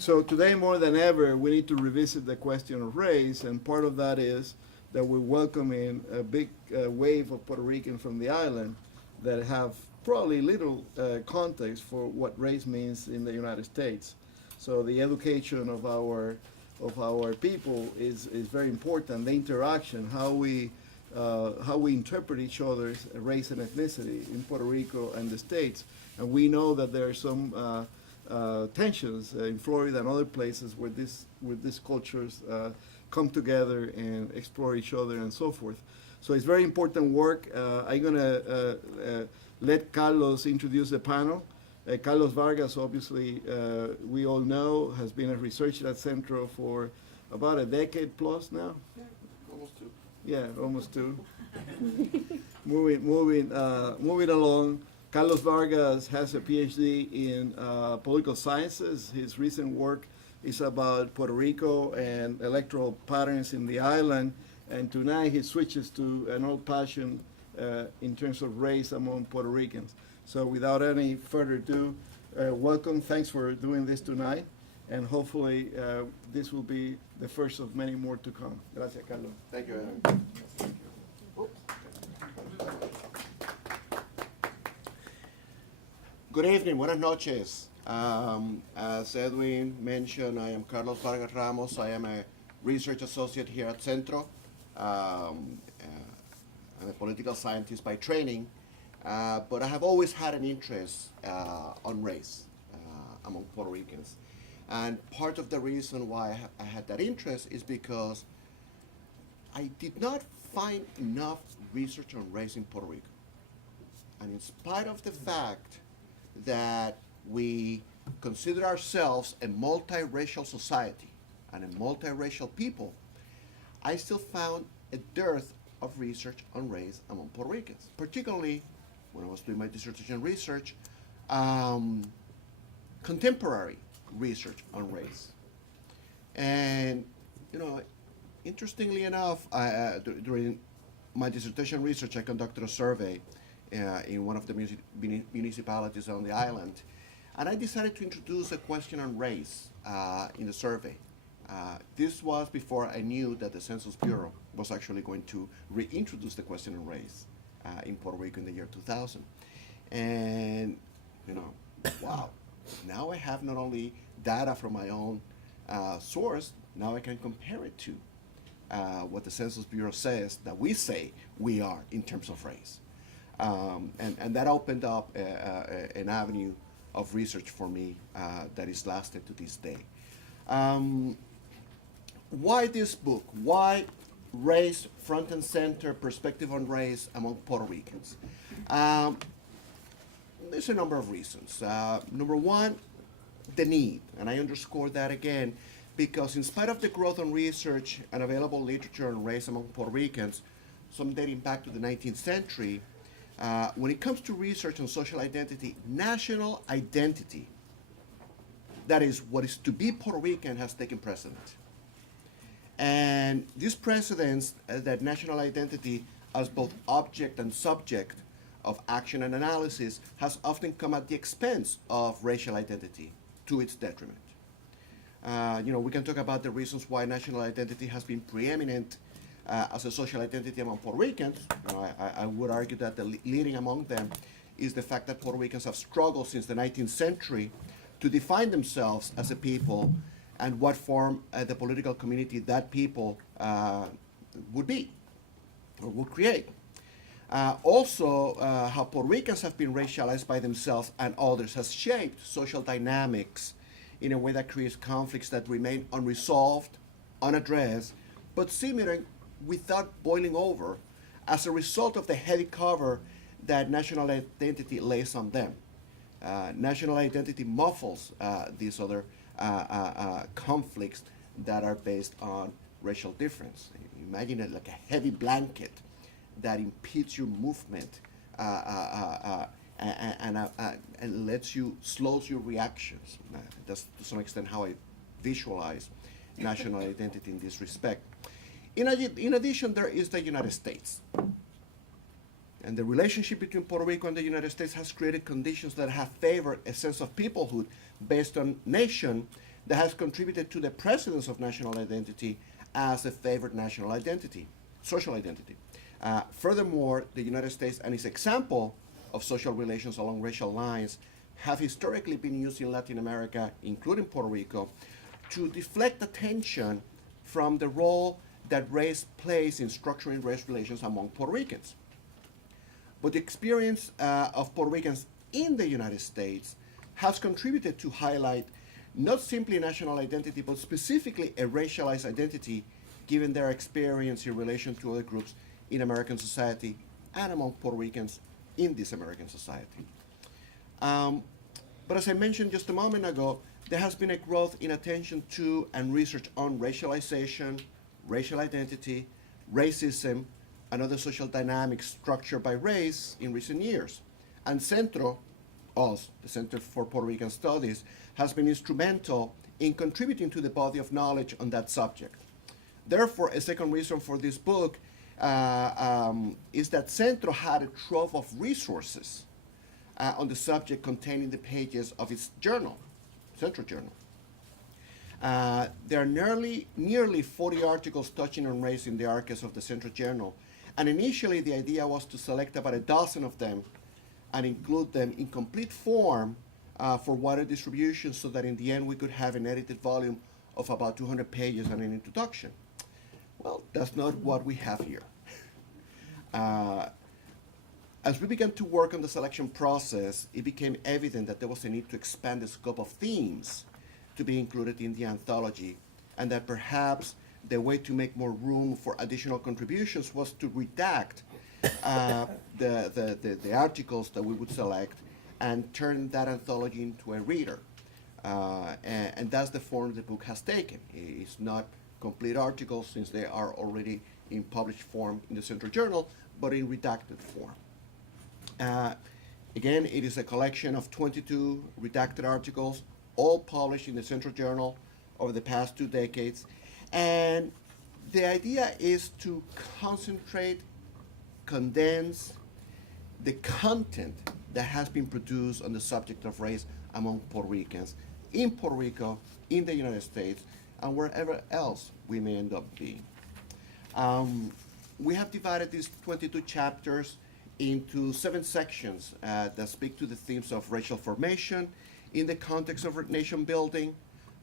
So today more than ever, we need to revisit the question of race, and part of that is that we're welcoming a big wave of Puerto Ricans from the island that have probably little context for what race means in the United States. So the education of our people is very important. The interaction, how we interpret each other's race and ethnicity in Puerto Rico and the States, and we know that there are some tensions in Florida and other places where these cultures come together and explore each other and so forth. So it's very important work. I'm gonna let Carlos introduce the panel. Carlos Vargas, obviously, we all know, has been a researcher at Centro for about a decade plus now. Yeah, almost two. Yeah, almost two. moving along. Carlos Vargas has a PhD in political sciences. His recent work is about Puerto Rico and electoral patterns in the island. And tonight he switches to an old passion in terms of race among Puerto Ricans. So without any further ado, welcome. Thanks for doing this tonight. And hopefully this will be the first of many more to come. Gracias, Carlos. Thank you, Adam. Good evening, buenas noches. As Edwin mentioned, I am Carlos Vargas Ramos. I am a research associate here at Centro. I'm a political scientist by training, but I have always had an interest on race among Puerto Ricans. And part of the reason why I had that interest is because I did not find enough research on race in Puerto Rico. And in spite of the fact that we consider ourselves a multiracial society and a multiracial people, I still found a dearth of research on race among Puerto Ricans, particularly when I was doing my dissertation research, contemporary research on race. And, you know, interestingly enough, during my dissertation research, I conducted a survey in one of the municipalities on the island, and I decided to introduce a question on race in the survey. This was before I knew that the Census Bureau was actually going to reintroduce the question on race in Puerto Rico in the year 2000. And, you know, wow, now I have not only data from my own source, now I can compare it to what the Census Bureau says that we say we are in terms of race. And that opened up an avenue of research for me that is lasted to this day. Why this book? Why Race Front and Center, Perspective on Race Among Puerto Ricans? There's a number of reasons. Number one, the need, and I underscore that again, because in spite of the growth on research and available literature on race among Puerto Ricans, some dating back to the 19th century, when it comes to research on social identity, national identity, that is, what is to be Puerto Rican, has taken precedence. And this precedence, that national identity as both object and subject of action and analysis, has often come at the expense of racial identity, to its detriment. You know, we can talk about the reasons why national identity has been preeminent as a social identity among Puerto Ricans. You know, I would argue that the leading among them is the fact that Puerto Ricans have struggled since the 19th century to define themselves as a people and what form the political community that people would be or would create. Also, how Puerto Ricans have been racialized by themselves and others has shaped social dynamics in a way that creates conflicts that remain unresolved, unaddressed, but simmering without boiling over as a result of the heavy cover that national identity lays on them. National identity muffles these other conflicts that are based on racial difference. Imagine it like a heavy blanket that impedes your movement and lets you, slows your reactions. That's to some extent how I visualize national identity in this respect. In addition, there is the United States. And the relationship between Puerto Rico and the United States has created conditions that have favored a sense of peoplehood based on nation that has contributed to the presence of national identity as a favored national identity, social identity. Furthermore, the United States and its example of social relations along racial lines have historically been used in Latin America, including Puerto Rico, to deflect attention from the role that race plays in structuring race relations among Puerto Ricans. But the experience of Puerto Ricans in the United States has contributed to highlight not simply national identity, but specifically a racialized identity, given their experience in relation to other groups in American society and among Puerto Ricans in this American society. But as I mentioned just a moment ago, there has been a growth in attention to and research on racialization, racial identity, racism, and other social dynamics structured by race in recent years. And Centro, us, the Center for Puerto Rican Studies, has been instrumental in contributing to the body of knowledge on that subject. Therefore, a second reason for this book is that Centro had a trove of resources on the subject contained in the pages of its journal, Centro Journal. There are nearly 40 articles touching on race in the archives of the Centro Journal, and initially the idea was to select about a dozen of them and include them in complete form for wider distribution, so that in the end we could have an edited volume of about 200 pages and an introduction. Well, that's not what we have here. As we began to work on the selection process, it became evident that there was a need to expand the scope of themes to be included in the anthology, and that perhaps the way to make more room for additional contributions was to redact the articles that we would select and turn that anthology into a reader. And that's the form the book has taken. It's not complete articles, since they are already in published form in the Central Journal, but in redacted form. Again, it is a collection of 22 redacted articles, all published in the Central Journal over the past 2 decades. And the idea is to concentrate, condense the content that has been produced on the subject of race among Puerto Ricans in Puerto Rico, in the United States, and wherever else we may end up being. We have divided these 22 chapters into 7 sections that speak to the themes of racial formation in the context of nation building,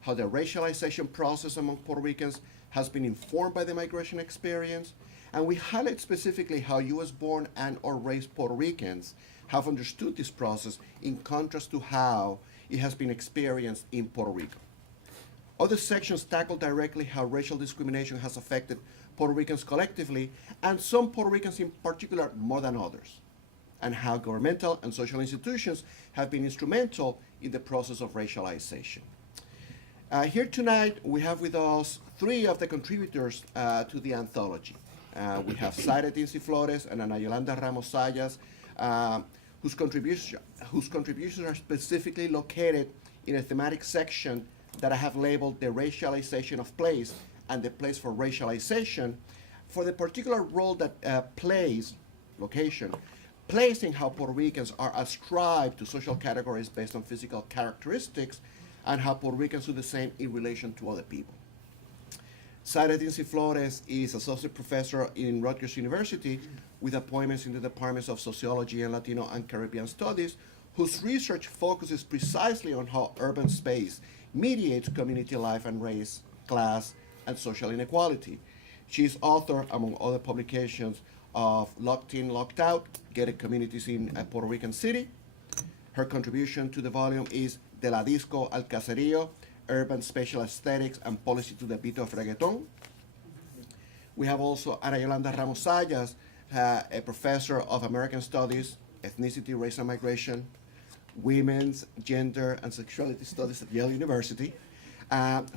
how the racialization process among Puerto Ricans has been informed by the migration experience, and we highlight specifically how US-born and or raised Puerto Ricans have understood this process in contrast to how it has been experienced in Puerto Rico. Other sections tackle directly how racial discrimination has affected Puerto Ricans collectively, and some Puerto Ricans in particular more than others, and how governmental and social institutions have been instrumental in the process of racialization. Here tonight, we have with us 3 of the contributors to the anthology. We have Zaire Dinzey-Flores and Yolanda Ramos-Zayas, whose contributions are specifically located in a thematic section that I have labeled the racialization of place and the place for racialization, for the particular role that plays in how Puerto Ricans are ascribed to social categories based on physical characteristics, and how Puerto Ricans do the same in relation to other people. Zaire Dinzey-Flores is associate professor in Rutgers University with appointments in the departments of sociology and Latino and Caribbean studies, whose research focuses precisely on how urban space mediates community life and race, class, and social inequality. She is author, among other publications, of Locked In, Locked Out, Gated Communities in a Puerto Rican City. Her contribution to the volume is De la Disco al Caserío, Urban Spatial Aesthetics and Policy to the Beat of Reggaeton. We have also Yolanda Ramos-Zayas, a professor of American Studies, Ethnicity, Race and Migration, Women's, Gender, and Sexuality Studies at Yale University,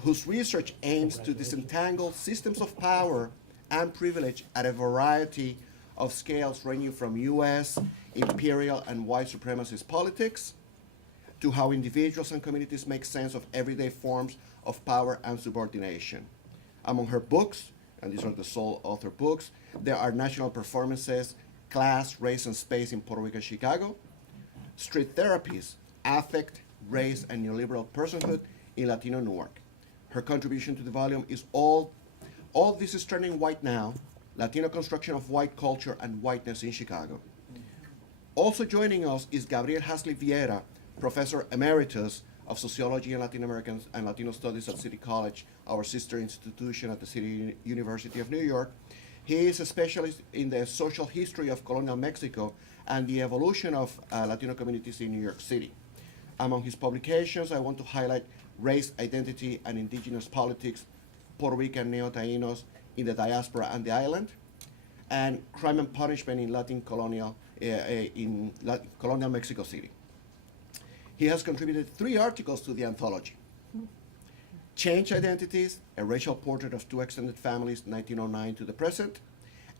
whose research aims to disentangle systems of power and privilege at a variety of scales, ranging from US, imperial, and white supremacist politics, to how individuals and communities make sense of everyday forms of power and subordination. Among her books, and these are the sole author books, there are National Performances, Class, Race, and Space in Puerto Rico and Chicago, Street Therapies, Affect, Race, and Neoliberal Personhood in Latino Newark. Her contribution to the volume is All This is Turning White Now, Latino Construction of White Culture and Whiteness in Chicago. Also joining us is Gabriel Haslip-Viera, Professor Emeritus of Sociology and Latin Americans and Latino Studies at City College, our sister institution at the City University of New York. He is a specialist in the social history of colonial Mexico and the evolution of Latino communities in New York City. Among his publications, I want to highlight Race, Identity, and Indigenous Politics, Puerto Rican Neo-Taínos in the Diaspora and the Island, and Crime and Punishment in colonial Mexico City. He has contributed 3 articles to the anthology. Change Identities, a racial portrait of 2 extended families, 1909 to the present,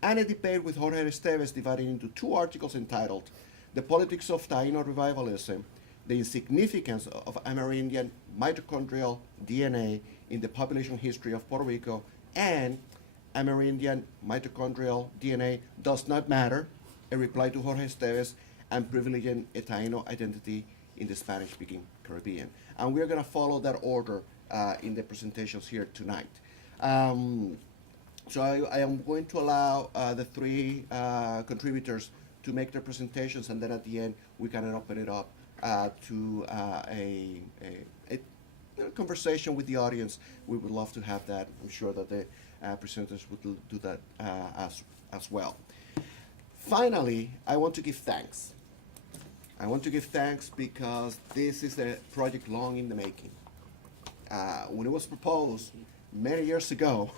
and a debate with Jorge Esteves divided into 2 articles entitled The Politics of Taino Revivalism, the Insignificance of Amerindian Mitochondrial DNA in the Population History of Puerto Rico, and Amerindian Mitochondrial DNA Does Not Matter, a reply to Jorge Esteves, and Privileging a Taino Identity in the Spanish-speaking Caribbean. And we're going to follow that order in the presentations here tonight. So I am going to allow the 3 contributors to make their presentations, and then at the end we can open it up to a conversation with the audience. We would love to have that. I'm sure that the presenters would do that as well. Finally, I want to give thanks. I want to give thanks because this is a project long in the making. When it was proposed many years ago,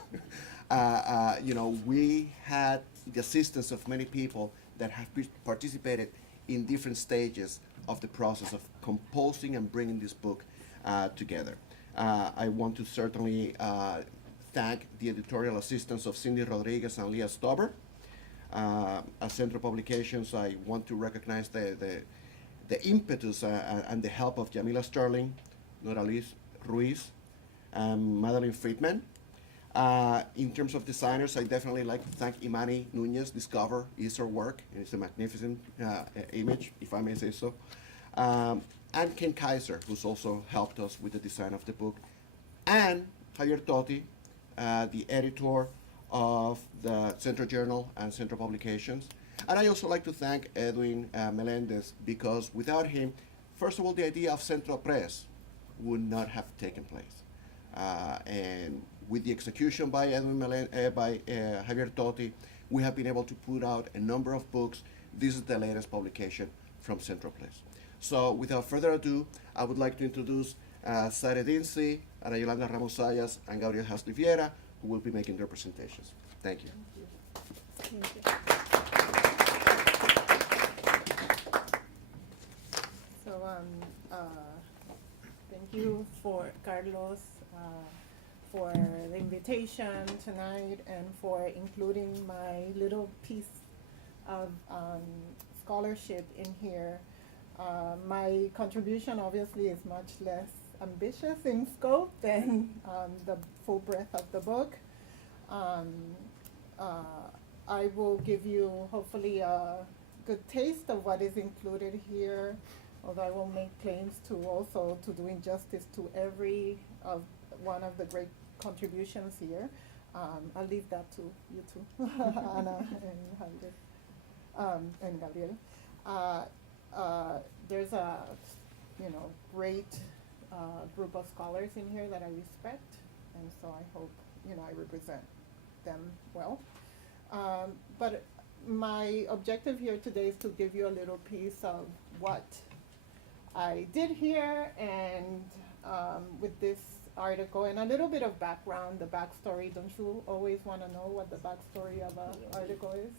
we had the assistance of many people that have participated in different stages of the process of composing and bringing this book together. I want to certainly thank the editorial assistance of Cindy Rodriguez and Leah Stauber. At Centro Publications, I want to recognize the impetus and the help of Jamila Sterling, Nora Ruiz, and Madeline Friedman. In terms of designers, I definitely like to thank Imani Nunez. Discover is her work, and it's a magnificent image, if I may say so. And Ken Kaiser, who's also helped us with the design of the book. And Javier Totti, the editor of the Centro Journal and Centro Publications. And I also like to thank Edwin Melendez, because without him, first of all, the idea of Centro Press would not have taken place. And with the execution by Javier Totti, we have been able to put out a number of books. This is the latest publication from Centro Press. So without further ado, I would like to introduce Zaire Dinzey, Yolanda Ramos-Zayas, and Gabriel Haslip-Viera, who will be making their presentations. Thank you. Thank you. Thank you. So, thank you for Carlos for the invitation tonight and for including my little piece of scholarship in here. My contribution obviously is much less ambitious in scope than the full breadth of the book. I will give you hopefully a good taste of what is included here, although I will make claims to also to do injustice to every one of the great contributions here. I'll leave that to you two, Ana and Javier, and Gabriel. There's a great group of scholars in here that I respect, and so I hope I represent them well. But my objective here today is to give you a little piece of what I did here and with this article, and a little bit of background, the backstory. Don't you always want to know what the backstory of an article is?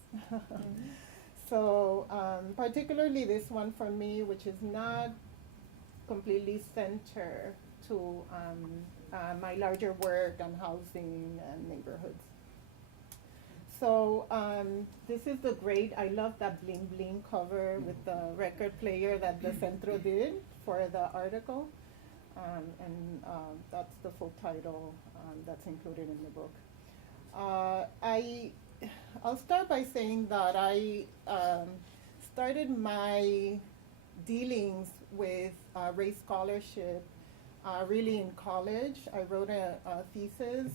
So particularly this one for me, which is not completely centered to my larger work on housing and neighborhoods. So this is the great, I love that bling bling cover with the record player that the Centro did for the article. And that's the full title that's included in the book. I'll start by saying that I started my dealings with race scholarship really in college. I wrote a thesis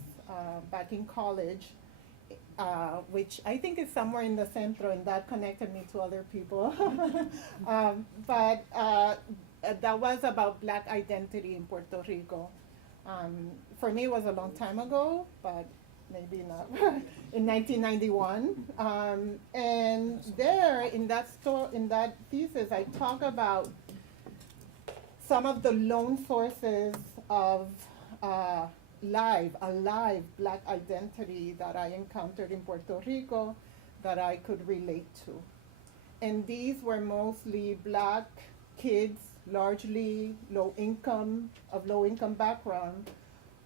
back in college, which I think is somewhere in the centro, and that connected me to other people. But that was about Black identity in Puerto Rico. For me, it was a long time ago, but maybe not, in 1991. And there, in that thesis, I talk about some of the lone sources of alive Black identity that I encountered in Puerto Rico that I could relate to. And these were mostly Black kids, largely low income background,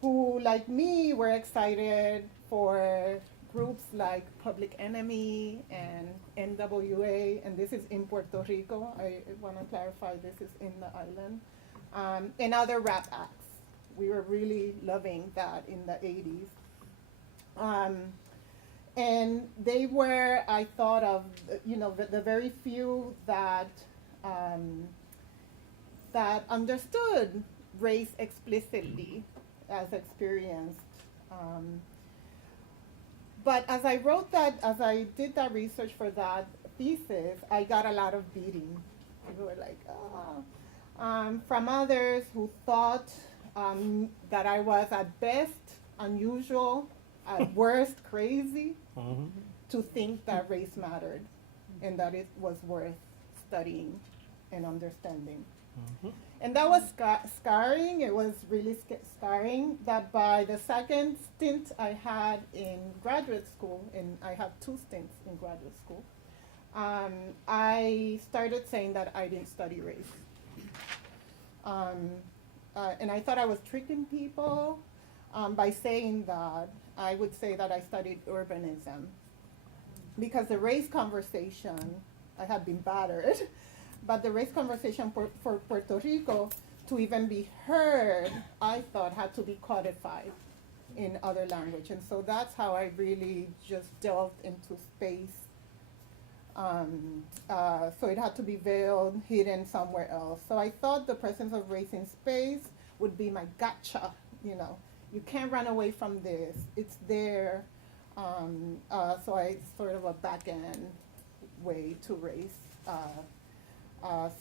who, like me, were excited for groups like Public Enemy and NWA, and this is in Puerto Rico. I want to clarify this is in the island, and other rap acts. We were really loving that in the 80s. And they were, I thought of, the very few that that understood race explicitly as experienced. But as I did that research for that thesis, I got a lot of beating. People were like, from others who thought that I was at best unusual, at worst crazy, to think that race mattered and that it was worth studying and understanding. And that was scarring. It was really scarring that by the second stint I had in graduate school, and I have 2 stints in graduate school, I started saying that I didn't study race. And I thought I was tricking people by saying that. I would say that I studied urbanism, because the race conversation, I had been battered, but the race conversation for Puerto Rico to even be heard, I thought had to be codified in other language. And so that's how I really just delved into space. So it had to be veiled, hidden somewhere else. So I thought the presence of race in space would be my gotcha, You can't run away from this. It's there. So I sort of a back end way to race,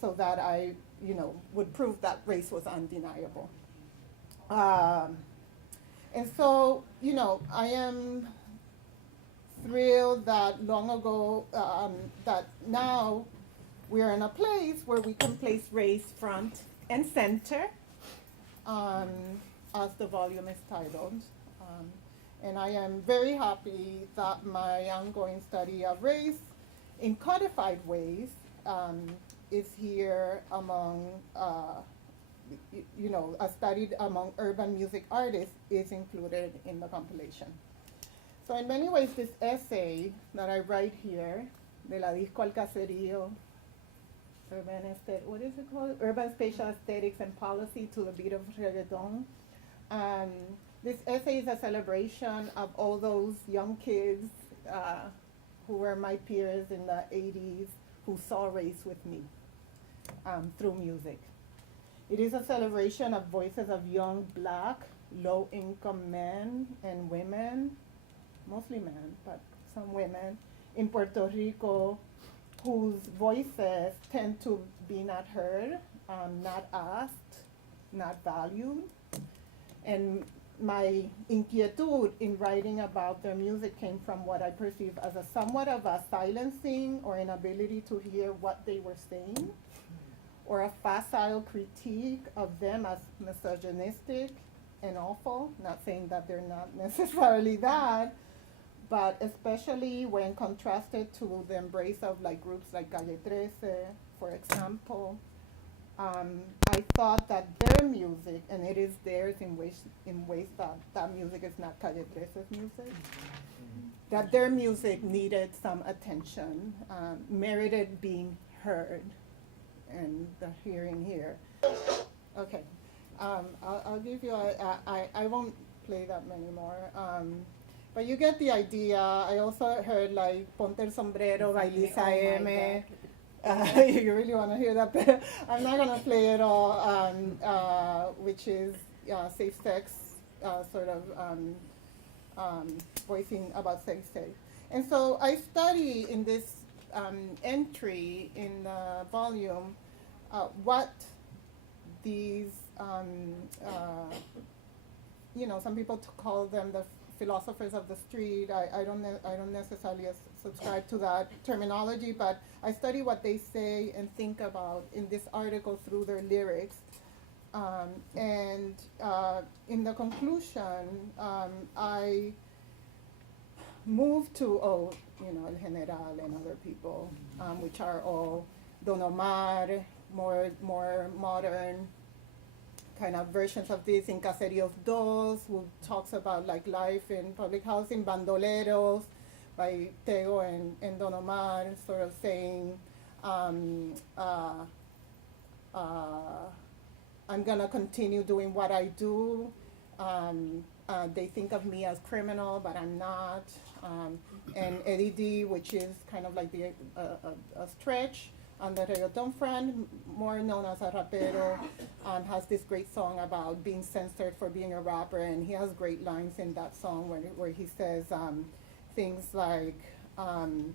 so that I, would prove that race was undeniable. And so, I am thrilled that long ago, that now we are in a place where we can place race front and center, as the volume is titled. And I am very happy that my ongoing study of race in codified ways is here among, studied among urban music artists is included in the compilation. So in many ways, this essay that I write here, De la Disco al Caserío, what is it called? Urban Spatial Aesthetics and Policy to the Beat of Reggaeton. This essay is a celebration of all those young kids who were my peers in the 80s who saw race with me through music. It is a celebration of voices of young Black, low-income men and women, mostly men, but some women, in Puerto Rico, whose voices tend to be not heard, not asked, not valued. And my inquietude in writing about their music came from what I perceive as a somewhat of a silencing or inability to hear what they were saying, or a facile critique of them as misogynistic and awful, not saying that they're not necessarily that, but especially when contrasted to the embrace of like groups like Calle 13, for example. I thought that their music, and it is theirs in ways that music is not Calle 13's music, that their music needed some attention, merited being heard, and the hearing here. Okay, I'll give you, I won't play that many more. But you get the idea. I also heard like Ponte el Sombrero by Lisa M. You really want to hear that? But I'm not going to play it all, which is safe sex, sort of voicing about safe sex. And so I study in this entry in the volume what these, some people call them the philosophers of the street. I don't necessarily subscribe to that terminology, but I study what they say and think about in this article through their lyrics. And in the conclusion, I moved to, El General and other people, which are all Don Omar, more modern kind of versions of this, in Caseríos Dos, who talks about like life in public housing, Bandoleros by Tego and Don Omar, sort of saying, I'm gonna continue doing what I do. They think of me as criminal, but I'm not. And Eddie D, which is kind of like a stretch on the reggaeton front, more known as a rapero, has this great song about being censored for being a rapper, and he has great lines in that song where he says things like, and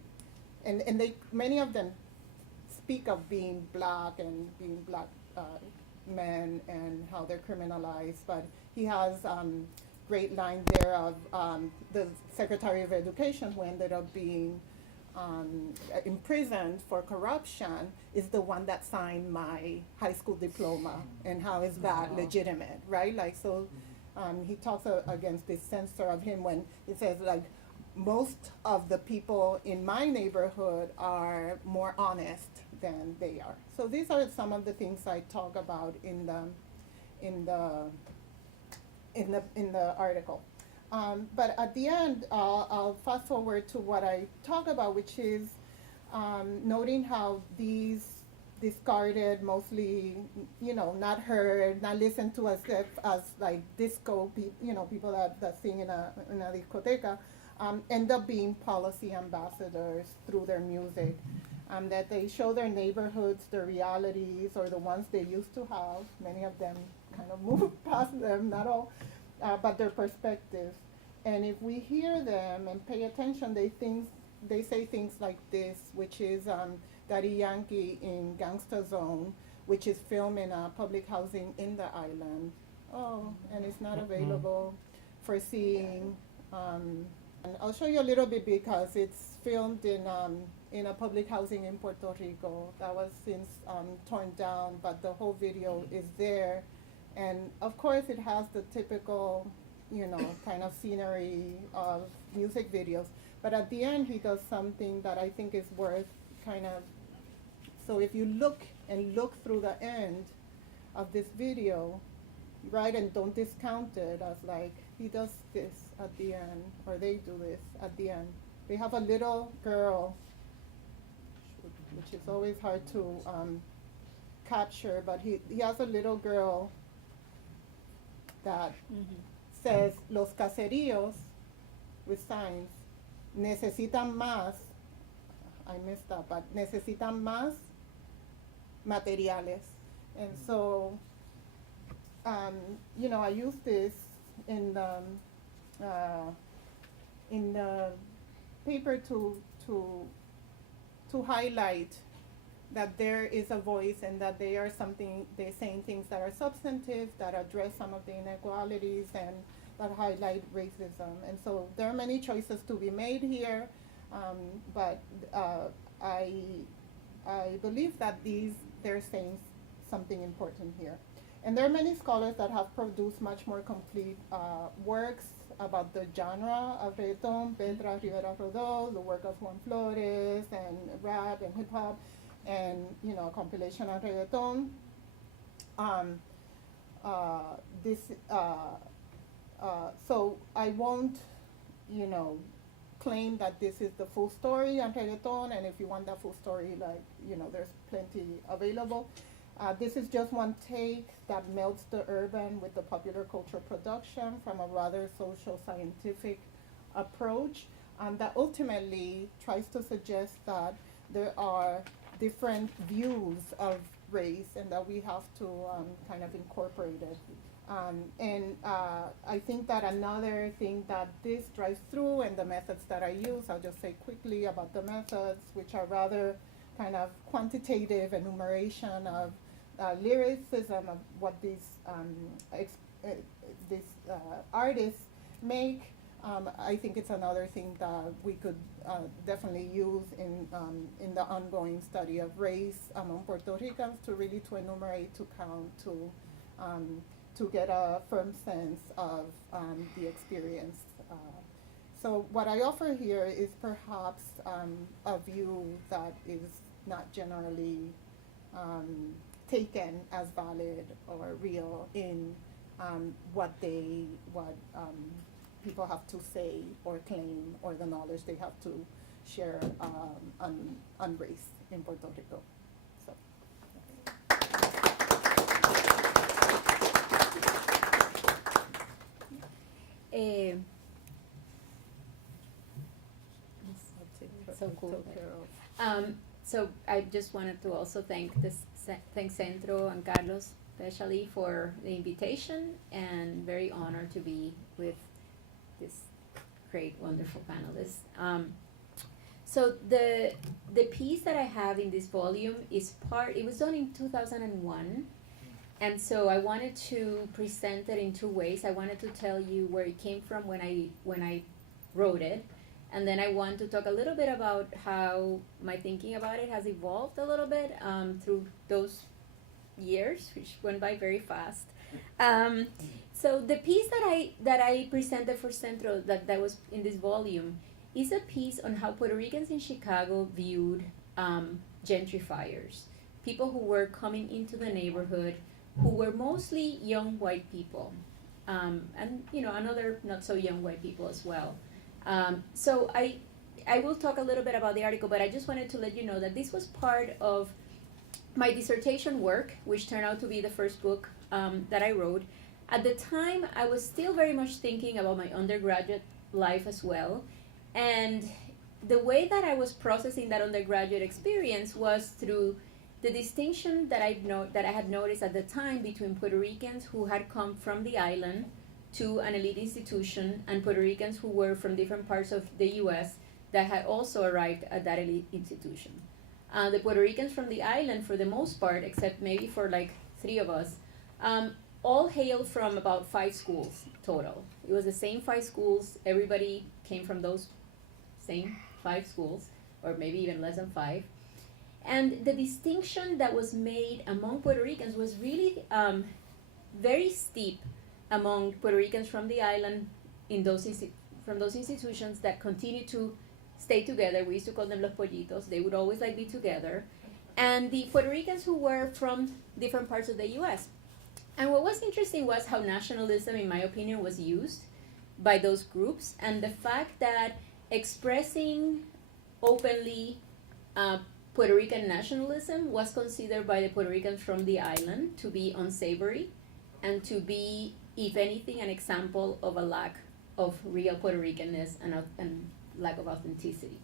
many of them speak of being black and being black men and how they're criminalized, but he has great line there of the Secretary of Education, who ended up being imprisoned for corruption, is the one that signed my high school diploma, and how is that legitimate, right? Like, so he talks against this censor of him when he says, like, most of the people in my neighborhood are more honest than they are. So these are some of the things I talk about in the article. But at the end, I'll fast forward to what I talk about, which is noting how these discarded, mostly, not heard, not listened to as like disco, people that sing in a discoteca, end up being policy ambassadors through their music. That they show their neighborhoods, their realities, or the ones they used to have. Many of them kind of moved past them, not all, but their perspectives. And if we hear them and pay attention, they say things like this, which is Daddy Yankee in Gangsta Zone, which is filmed in a public housing in the island. Oh, and it's not available for seeing. And I'll show you a little bit because it's filmed in a public housing in Puerto Rico that was since torn down, but the whole video is there. And of course it has the typical, kind of scenery of music videos. But at the end he does something that I think is worth kind of, so if you look through the end of this video, right, and don't discount it as like, he does this at the end, or they do this at the end. They have a little girl, which is always hard to capture, but he has a little girl that says, los caseríos, with signs, necesitan más, I messed up, but necesitan más materiales. And so, I use this in the paper to highlight that there is a voice and that they're saying things that are substantive, that address some of the inequalities and that highlight racism. And so there are many choices to be made here, but I believe that they're saying something important here. And there are many scholars that have produced much more complete works about the genre of reggaeton, Petra Rivera Rodó, the work of Juan Flores, and rap and hip hop, and a compilation of reggaeton. So I won't, claim that this is the full story on reggaeton, and if you want that full story, there's plenty available. This is just one take that melts the urban with the popular culture production from a rather social scientific approach that ultimately tries to suggest that there are different views of race, and that we have to kind of incorporate it. I think that another thing that this drives through, and the methods that I use, I'll just say quickly about the methods, which are rather kind of quantitative enumeration of lyricism of what these artists make. I think it's another thing that we could definitely use in the ongoing study of race among Puerto Ricans, to really to enumerate, to count, to get a firm sense of the experience. So what I offer here is perhaps a view that is not generally taken as valid or real in what people have to say or claim, or the knowledge they have to share on race in Puerto Rico. So. So cool. So I just wanted to also thank Centro and Carlos especially for the invitation, and very honored to be with this great, wonderful panelists. So the piece that I have in this volume is it was done in 2001, and so I wanted to present it in two ways. I wanted to tell you where it came from when I wrote it, and then I want to talk a little bit about how my thinking about it has evolved a little bit through those years, which went by very fast. So the piece that I presented for Centro that was in this volume is a piece on how Puerto Ricans in Chicago viewed gentrifiers, people who were coming into the neighborhood, who were mostly young white people, and another not so young white people as well. So I will talk a little bit about the article, but I just wanted to let you know that this was part of my dissertation work, which turned out to be the first book that I wrote. At the time, I was still very much thinking about my undergraduate life as well, and the way that I was processing that undergraduate experience was through the distinction that I had noticed at the time between Puerto Ricans who had come from the island to an elite institution, and Puerto Ricans who were from different parts of the U.S. that had also arrived at that elite institution. The Puerto Ricans from the island, for the most part, except maybe for like 3 of us, all hailed from about 5 schools total. It was the same 5 schools. Everybody came from those same 5 schools, or maybe even less than 5. And the distinction that was made among Puerto Ricans was really very steep among Puerto Ricans from the island from those institutions that continued to stay together. We used to call them los pollitos. They would always be together. And the Puerto Ricans who were from different parts of the U.S. And what was interesting was how nationalism, in my opinion, was used by those groups, and the fact that expressing openly Puerto Rican nationalism was considered by the Puerto Ricans from the island to be unsavory and to be, if anything, an example of a lack of real Puerto Ricanness and lack of authenticity.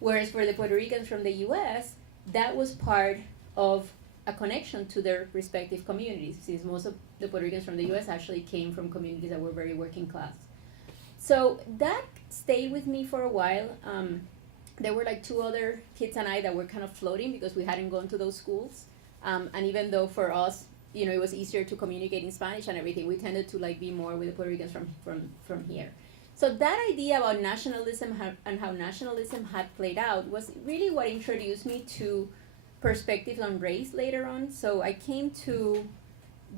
Whereas for the Puerto Ricans from the U.S., that was part of a connection to their respective communities, since most of the Puerto Ricans from the U.S. actually came from communities that were very working class. So that stayed with me for a while. There were 2 other kids and I that were kind of floating because we hadn't gone to those schools. And even though for us, it was easier to communicate in Spanish and everything, we tended to be more with the Puerto Ricans from here. So that idea about nationalism and how nationalism had played out was really what introduced me to perspectives on race later on. So I came to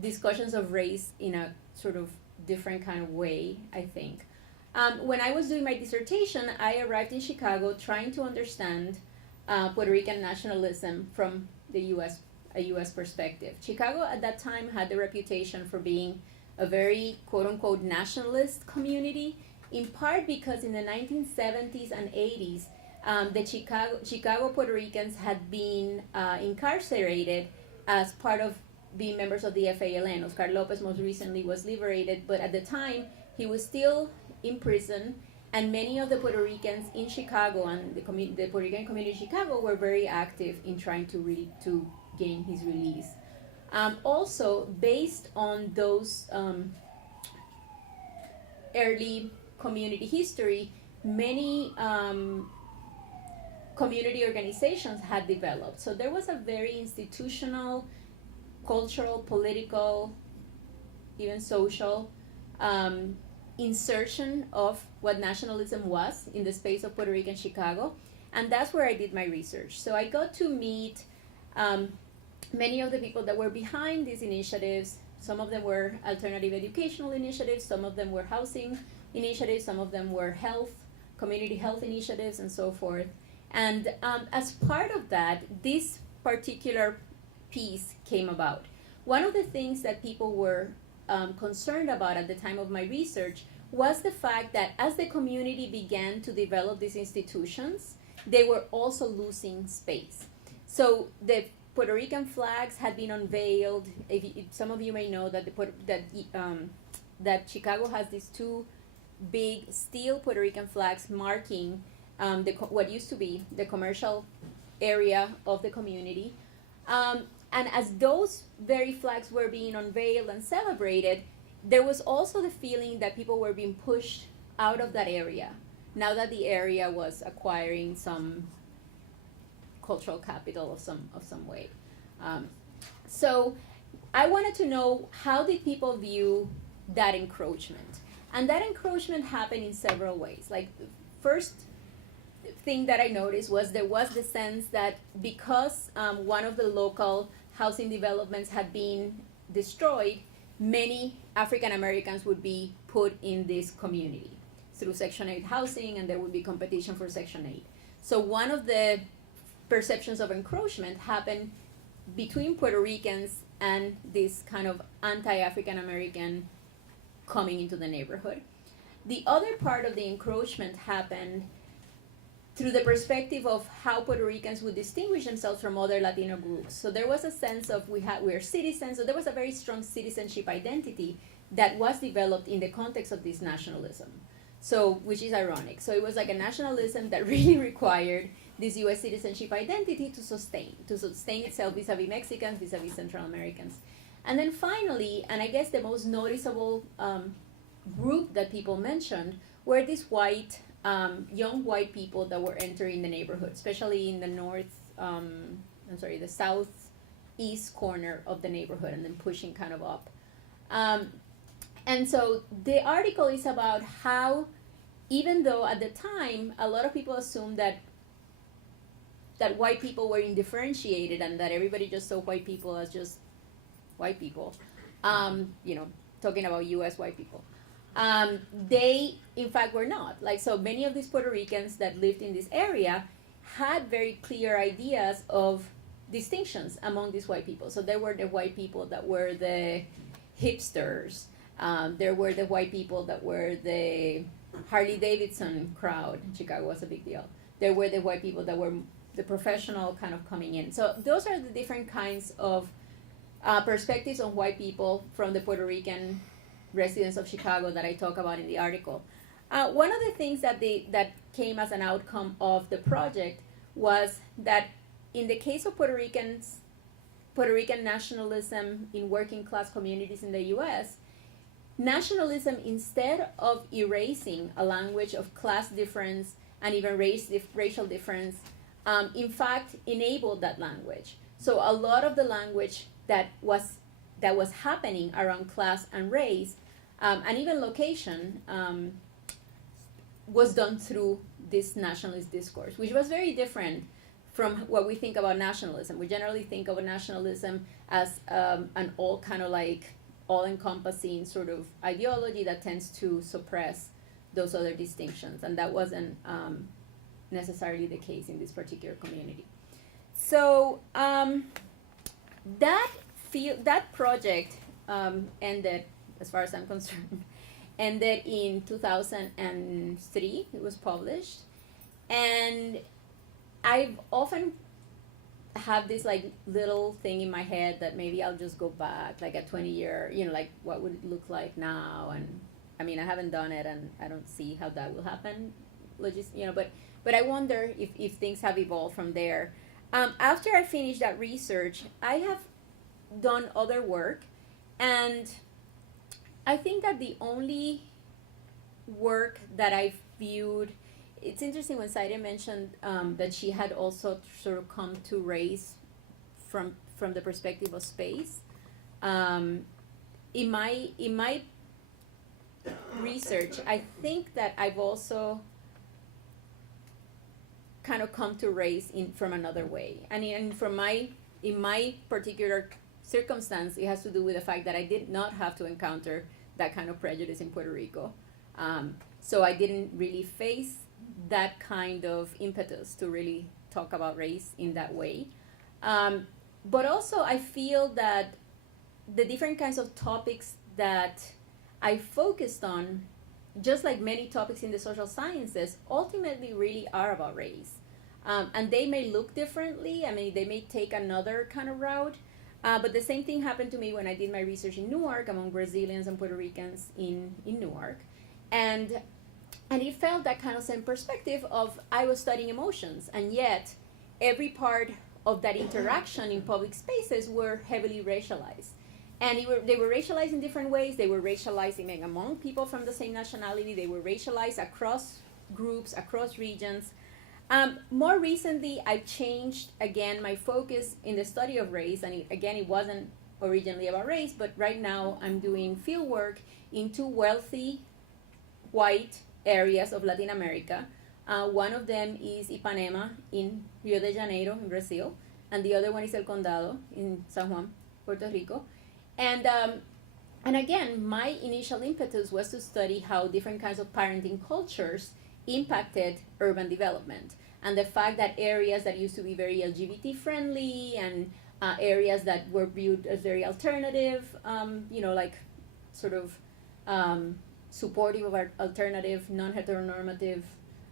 discussions of race in a sort of different kind of way, I think. When I was doing my dissertation, I arrived in Chicago trying to understand Puerto Rican nationalism from a U.S. perspective. Chicago at that time had the reputation for being a very quote-unquote nationalist community, in part because in the 1970s and 80s, the Chicago Puerto Ricans had been incarcerated as part of being members of the FALN. Oscar Lopez most recently was liberated, but at the time he was still in prison, and many of the Puerto Ricans in Chicago and the Puerto Rican community in Chicago were very active in trying to gain his release. Also, based on those early community history, many community organizations had developed. So there was a very institutional, cultural, political, even social insertion of what nationalism was in the space of Puerto Rican Chicago, and that's where I did my research. So I got to meet many of the people that were behind these initiatives. Some of them were alternative educational initiatives, some of them were housing initiatives, some of them were community health initiatives, and so forth. And as part of that, this particular piece came about. One of the things that people were concerned about at the time of my research was the fact that as the community began to develop these institutions, they were also losing space. So the Puerto Rican flags had been unveiled. Some of you may know that that Chicago has these two big steel Puerto Rican flags marking what used to be the commercial area of the community. And as those very flags were being unveiled and celebrated, there was also the feeling that people were being pushed out of that area, now that the area was acquiring some cultural capital of some way. So I wanted to know, how did people view that encroachment? And that encroachment happened in several ways. Like, first thing that I noticed was there was the sense that because one of the local housing developments had been destroyed, many African Americans would be put in this community through Section 8 housing, and there would be competition for Section 8. So one of the perceptions of encroachment happened between Puerto Ricans and this kind of anti-African American coming into the neighborhood. The other part of the encroachment happened through the perspective of how Puerto Ricans would distinguish themselves from other Latino groups. So there was a sense of we're citizens, so there was a very strong citizenship identity that was developed in the context of this nationalism. So, which is ironic. So it was like a nationalism that really required this US citizenship identity to sustain itself vis-a-vis Mexicans, vis-a-vis Central Americans. And then finally, and I guess the most noticeable group that people mentioned were these young white people that were entering the neighborhood, especially in the the southeast corner of the neighborhood, and then pushing kind of up. And so the article is about how, even though at the time a lot of people assumed that white people were indifferentiated and that everybody just saw white people as just white people, talking about US white people. They, in fact, were not. Like, so many of these Puerto Ricans that lived in this area had very clear ideas of distinctions among these white people. So there were the white people that were the hipsters. There were the white people that were the Harley Davidson crowd. Chicago was a big deal. There were the white people that were the professional kind of coming in. So those are the different kinds of perspectives on white people from the Puerto Rican residents of Chicago that I talk about in the article. One of the things that came as an outcome of the project was that in the case of Puerto Rican nationalism in working class communities in the US, nationalism, instead of erasing a language of class difference and even racial difference, in fact enabled that language. So a lot of the language that was happening around class and race, and even location, was done through this nationalist discourse, which was very different from what we think about nationalism. We generally think of nationalism as an all-encompassing sort of ideology that tends to suppress those other distinctions, and that wasn't necessarily the case in this particular community. So that project ended, as far as I'm concerned, ended in 2003. It was published, and I've often have this like little thing in my head that maybe I'll just go back like a 20-year, like what would it look like now, and I mean, I haven't done it, and I don't see how that will happen. But I wonder if things have evolved from there. After I finished that research, I have done other work, and I think that the only work that I've viewed, it's interesting when Zaire mentioned that she had also sort of come to race from the perspective of space. In my research, I think that I've also kind of come to race from another way. And in my particular circumstance, it has to do with the fact that I did not have to encounter that kind of prejudice in Puerto Rico. So I didn't really face that kind of impetus to really talk about race in that way. But also I feel that the different kinds of topics that I focused on, just like many topics in the social sciences, ultimately really are about race. And they may look differently. I mean, they may take another kind of route. But the same thing happened to me when I did my research in Newark among Brazilians and Puerto Ricans in Newark. And it felt that kind of same perspective of I was studying emotions, and yet every part of that interaction in public spaces were heavily racialized. And they were racialized in different ways. They were racialized among people from the same nationality. They were racialized across groups, across regions. More recently, I changed, again, my focus in the study of race. And it wasn't originally about race, but right now I'm doing field work in two wealthy white areas of Latin America. One of them is Ipanema in Rio de Janeiro in Brazil, and the other one is El Condado in San Juan, Puerto Rico. And again, my initial impetus was to study how different kinds of parenting cultures impacted urban development, and the fact that areas that used to be very LGBT friendly and areas that were viewed as very alternative, like sort of supportive of our alternative, non-heteronormative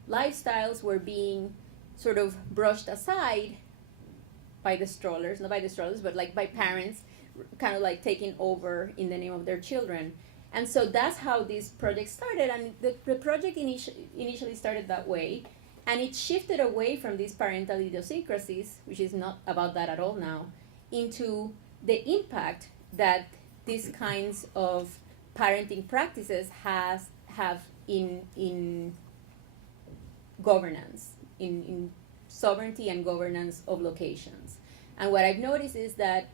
lifestyles were being sort of brushed aside by the strollers, not by the strollers, but like by parents, kind of like taking over in the name of their children. And so that's how this project started. And the project initially started that way, and it shifted away from these parental idiosyncrasies, which is not about that at all now, into the impact that these kinds of parenting practices have in governance, in sovereignty and governance of locations. And what I've noticed is that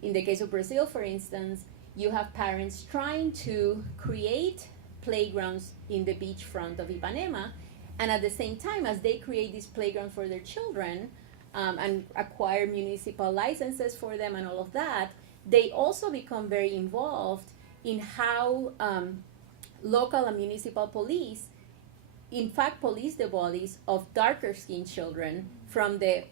in the case of Brazil, for instance, you have parents trying to create playgrounds in the beachfront of Ipanema, and at the same time as they create these playgrounds for their children and acquire municipal licenses for them and all of that, they also become very involved in how local and municipal police, in fact, police the bodies of darker skinned children from the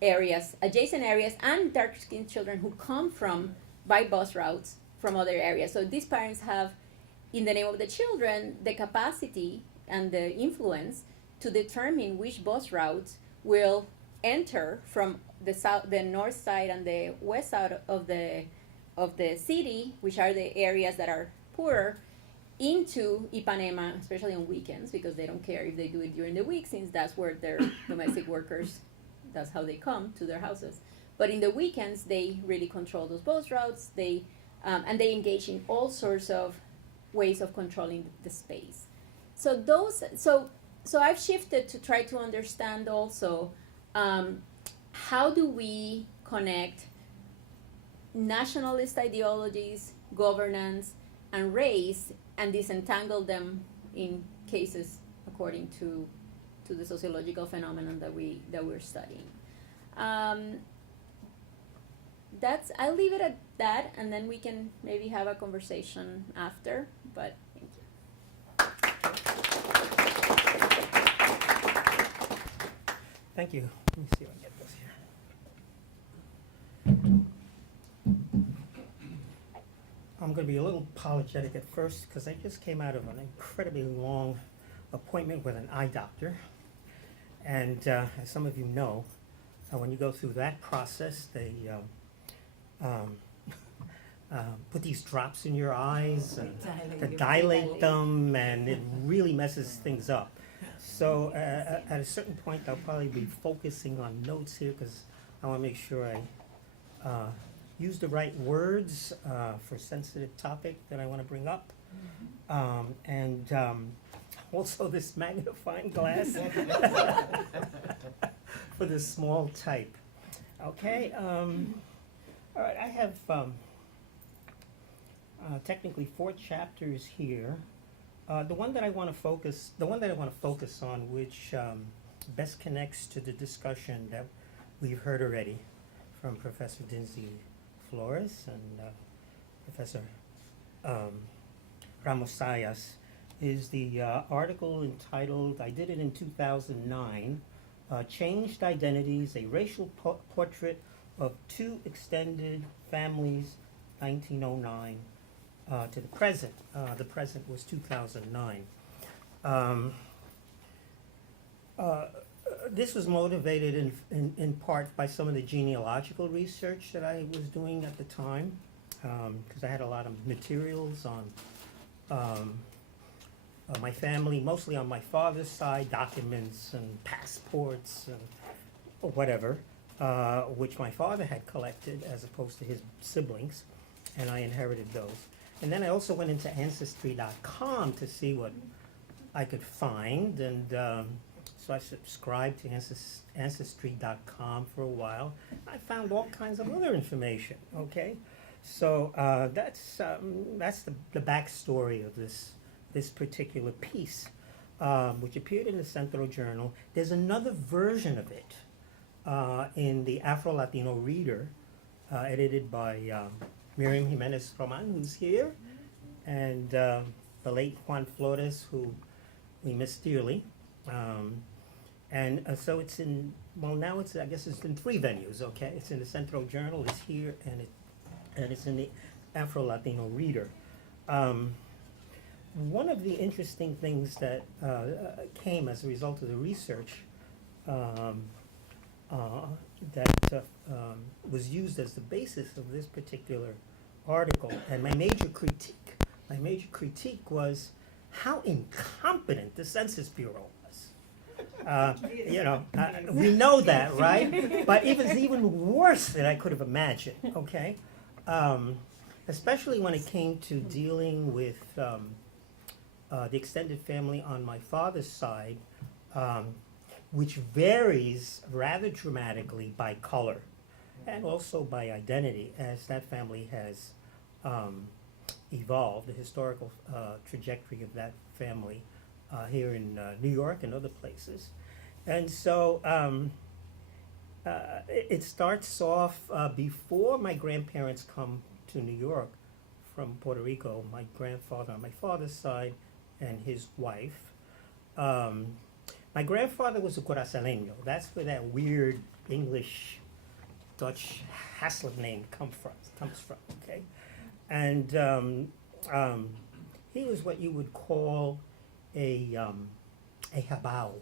adjacent areas, and darker skinned children who come by bus routes from other areas. So these parents have, in the name of the children, the capacity and the influence to determine which bus routes will enter from the north side and the west side of the city, which are the areas that are poorer, into Ipanema, especially on weekends, because they don't care if they do it during the week, since that's where their domestic workers, that's how they come to their houses. But in the weekends, they really control those bus routes. And they engage in all sorts of ways of controlling the space. So I've shifted to try to understand also how do we connect nationalist ideologies, governance, and race, and disentangle them in cases according to the sociological phenomenon that we're studying. I'll leave it at that, and then we can maybe have a conversation after. But thank you. Thank you. Let me see if I can get this here. I'm going to be a little apologetic at first because I just came out of an incredibly long appointment with an eye doctor. And as some of you know, when you go through that process, they put these drops in your eyes and to dilate them, and it really messes things up. So at a certain point, I'll probably be focusing on notes here because I want to make sure I use the right words for sensitive topic that I want to bring up. And also this magnifying glass for the small type. Okay, all right, I have technically 4 chapters here. The one that I want to focus on, which best connects to the discussion that we've heard already from Professor Dinzey-Flores and Professor Ramos-Zayas, is the article entitled, I did it in 2009, Changed Identities, a Racial Portrait of 2 Extended Families, 1909 to the present. The present was 2009. This was motivated in part by some of the genealogical research that I was doing at the time, because I had a lot of materials on my family, mostly on my father's side, documents and passports and whatever, which my father had collected as opposed to his siblings, and I inherited those. And then I also went into Ancestry.com to see what I could find, and so I subscribed to Ancestry.com for a while. I found all kinds of other information, okay? So that's the backstory of this particular piece, which appeared in the Centro Journal. There's another version of it in the Afro-Latino Reader, edited by Miriam Jimenez Roman, who's here, and the late Juan Flores, who we miss dearly. And so it's in, well, now it's, I guess it's in 3 venues, okay? It's in the Centro Journal, it's here, and it's in the Afro-Latino Reader. One of the interesting things that came as a result of the research that was used as the basis of this particular article, and my major critique was how incompetent the Census Bureau was. We know that, right? But it was even worse than I could have imagined, okay? Especially when it came to dealing with the extended family on my father's side, which varies rather dramatically by color and also by identity as that family has evolved, the historical trajectory of that family here in New York and other places. And so it starts off before my grandparents come to New York from Puerto Rico, my grandfather on my father's side and his wife. My grandfather was a Corazaleño. That's where that weird English Dutch Haslip name comes from, okay? And he was what you would call a habao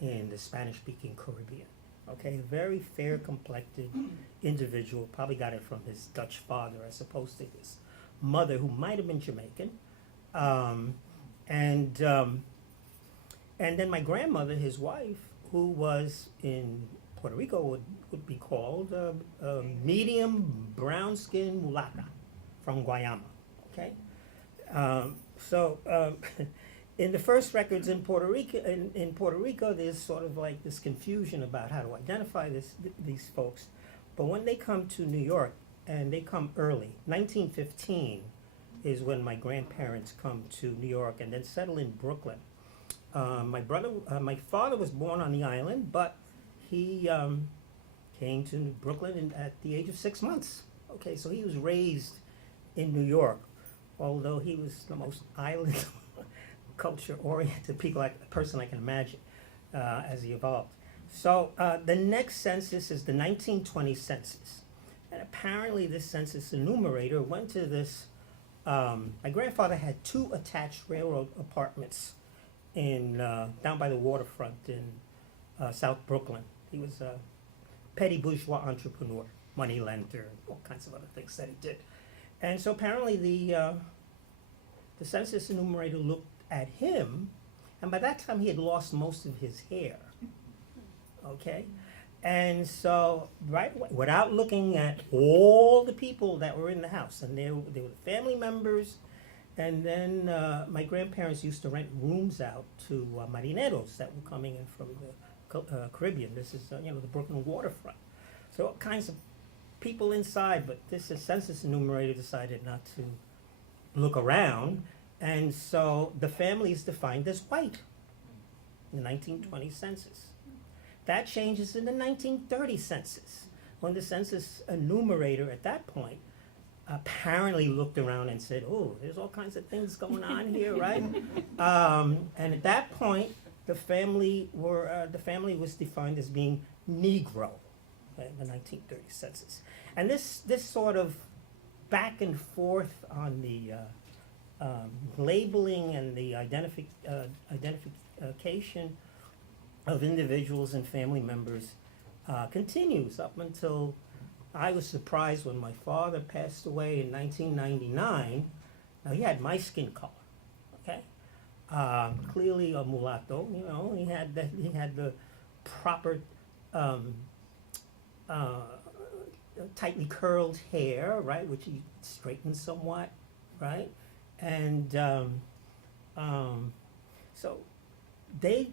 in the Spanish-speaking Caribbean, okay? A very fair-complected individual, probably got it from his Dutch father as opposed to his mother, who might have been Jamaican. And then my grandmother, his wife, who was in Puerto Rico, would be called medium brown-skinned mulata from Guayama, okay? In the first records in Puerto Rico, there's sort of like this confusion about how to identify these folks. But when they come to New York, and they come early, 1915 is when my grandparents come to New York and then settle in Brooklyn. My father was born on the island, but he came to Brooklyn at the age of 6 months. Okay, so he was raised in New York, although he was the most island culture-oriented person I can imagine as he evolved. So the next census is the 1920 census. And apparently this census enumerator went to this, my grandfather had 2 attached railroad apartments in down by the waterfront in South Brooklyn. He was a petty bourgeois entrepreneur, money lender, all kinds of other things that he did. And so apparently the census enumerator looked at him, and by that time he had lost most of his hair. Okay? And so, right away, without looking at all the people that were in the house, and they were family members, and then my grandparents used to rent rooms out to marineros that were coming in from the Caribbean. This is, the Brooklyn waterfront. So all kinds of people inside, but this census enumerator decided not to look around, and so the family is defined as white in the 1920 census. That changes in the 1930 census, when the census enumerator at that point apparently looked around and said, oh, there's all kinds of things going on here, right? And at that point, the family was defined as being Negro in the 1930 census. And this sort of back and forth on the labeling and the identification of individuals and family members continues up until I was surprised when my father passed away in 1999. Now, he had my skin color, okay? Clearly a mulatto, he had the proper tightly curled hair, right, which he straightened somewhat, right? And so they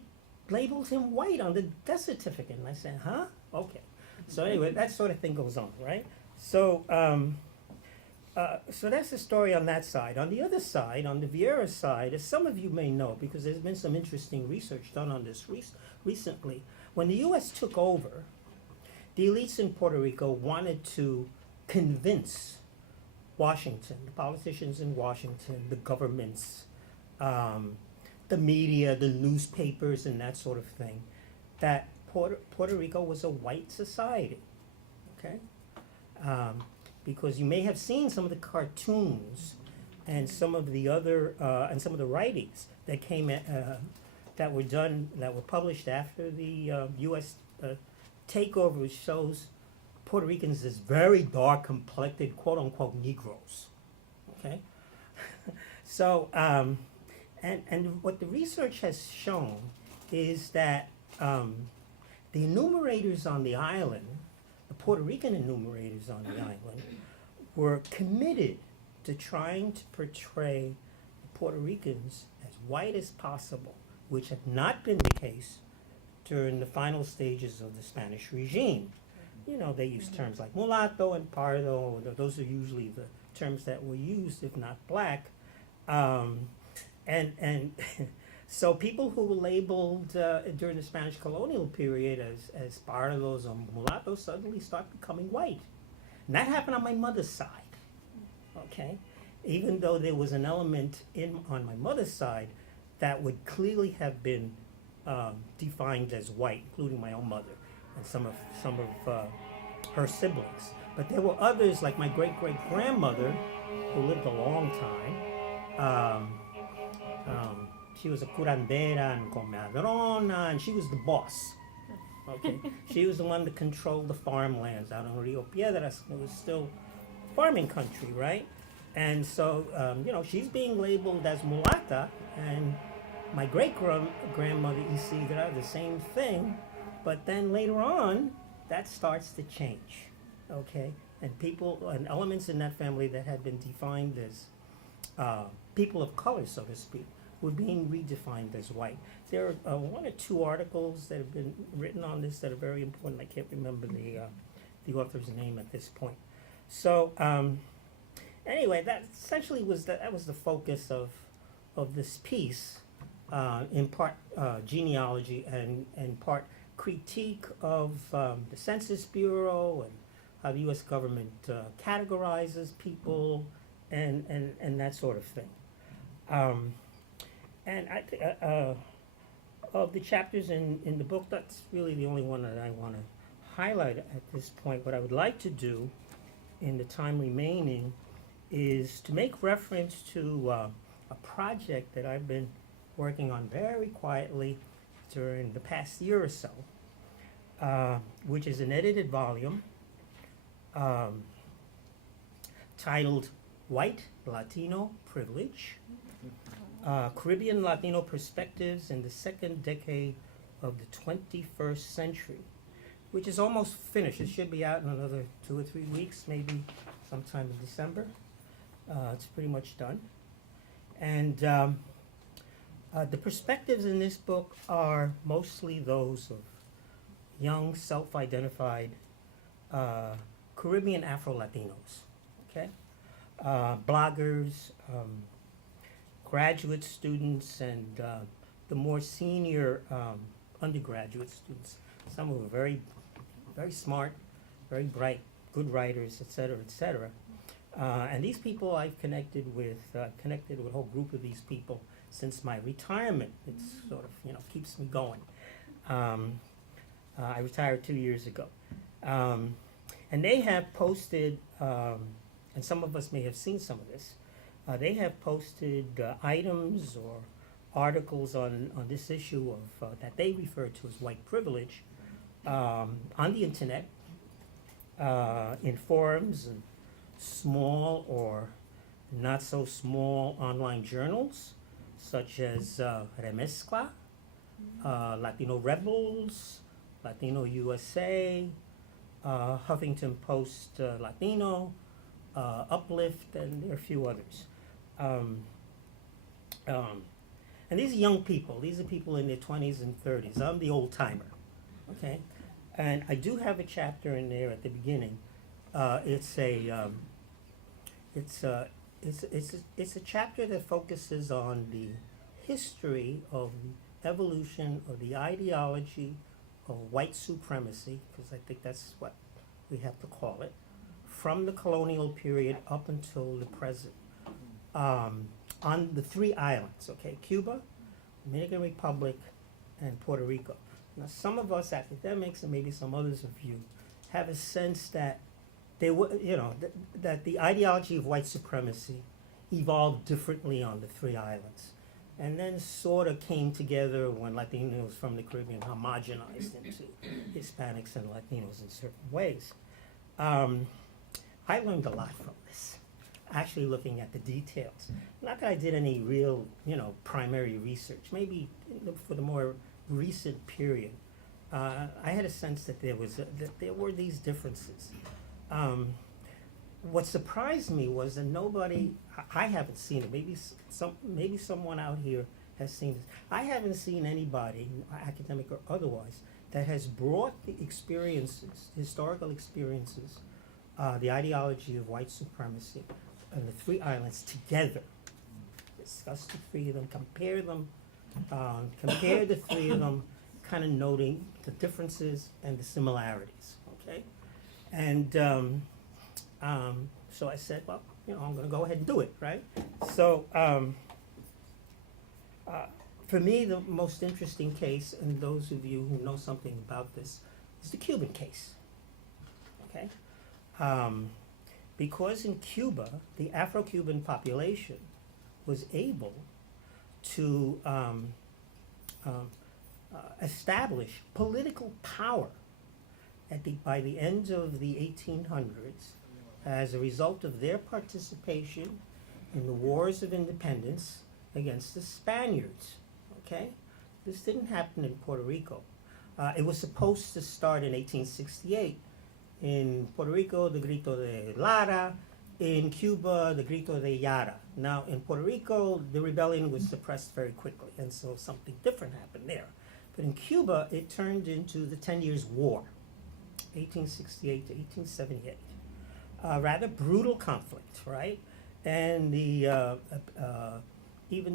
labeled him white on the death certificate, and I said, huh? Okay. So anyway, that sort of thing goes on, right? So so that's the story on that side. On the other side, on the Viera side, as some of you may know, because there's been some interesting research done on this recently, when the U.S. took over, the elites in Puerto Rico wanted to convince Washington, the politicians in Washington, the governments, the media, the newspapers, and that sort of thing, that Puerto Rico was a white society, okay? Because you may have seen some of the cartoons and some of the other, and some of the writings that came, that were done, that were published after the U.S. Takeover, which shows Puerto Ricans as very dark complected, quote unquote, Negroes, okay? So, and what the research has shown is that the enumerators on the island, the Puerto Rican enumerators on the island, were committed to trying to portray the Puerto Ricans as white as possible, which had not been the case during the final stages of the Spanish regime. They used terms like mulatto and pardo. Those are usually the terms that were used, if not black. And so people who were labeled during the Spanish colonial period as pardos or mulattos suddenly start becoming white. And that happened on my mother's side, okay? Even though there was an element on my mother's side that would clearly have been defined as white, including my own mother and some of her siblings. But there were others, like my great-great-grandmother, who lived a long time. She was a curandera and comadrona, and she was the boss. Okay, she was the one that controlled the farmlands out on Rio Piedras. It was still farming country, right? And so, she's being labeled as mulata, and my great-grandmother Isidra, the same thing. But then later on, that starts to change, okay? And people and elements in that family that had been defined as people of color, so to speak, were being redefined as white. There are one or two articles that have been written on this that are very important. I can't remember the author's name at this point. So anyway, that essentially was the focus of this piece, in part genealogy and part critique of the Census Bureau and how the U.S. government categorizes people and that sort of thing. And of the chapters in the book, that's really the only one that I want to highlight at this point. What I would like to do in the time remaining is to make reference to a project that I've been working on very quietly during the past year or so, which is an edited volume titled White Latino Privilege, Caribbean Latino Perspectives in the Second Decade of the 21st Century, which is almost finished. It should be out in another 2 or 3 weeks, maybe sometime in December. It's pretty much done. And the perspectives in this book are mostly those of young, self-identified Caribbean Afro-Latinos, okay? Bloggers, graduate students, and the more senior undergraduate students. Some who are very, very smart, very bright, good writers, et cetera, et cetera. And these people I've connected with a whole group of these people since my retirement. It's sort of, keeps me going. I retired 2 years ago. And they have posted, and some of us may have seen some of this, they have posted items or articles on this issue of that they refer to as white privilege on the internet, in forums and small or not so small online journals such as Remezcla, Latino Rebels, Latino USA, Huffington Post Latino, Uplift, and there are a few others. And these are young people. These are people in their 20s and 30s. I'm the old timer, okay? And I do have a chapter in there at the beginning. It's a chapter that focuses on the history of the evolution of the ideology of white supremacy, because I think that's what we have to call it, from the colonial period up until the present, on the 3 islands, okay, Cuba, Dominican Republic, and Puerto Rico. Now, some of us academics, and maybe some others of you, have a sense that they were, that the ideology of white supremacy evolved differently on the 3 islands, and then sort of came together when Latinos from the Caribbean homogenized into Hispanics and Latinos in certain ways. I learned a lot from this, actually looking at the details. Not that I did any real, primary research. Maybe for the more recent period, I had a sense that there were these differences. What surprised me was that I haven't seen it. Maybe someone out here has seen this. I haven't seen anybody, academic or otherwise, that has brought the experiences, historical experiences, the ideology of white supremacy and the 3 islands together. Discuss the 3 of them, compare them, compare the 3 of them, kind of noting the differences and the similarities, okay? And so I said, well, I'm going to go ahead and do it, right? So for me, the most interesting case, and those of you who know something about this, is the Cuban case, okay? Because in Cuba, the Afro-Cuban population was able to establish political power by the end of the 1800s as a result of their participation in the wars of independence against the Spaniards, okay? This didn't happen in Puerto Rico. It was supposed to start in 1868. In Puerto Rico, the Grito de Lara. In Cuba, the Grito de Yara. Now, in Puerto Rico, the rebellion was suppressed very quickly, and so something different happened there. But in Cuba, it turned into the 10 Years' War, 1868 to 1878. Rather brutal conflict, right? And even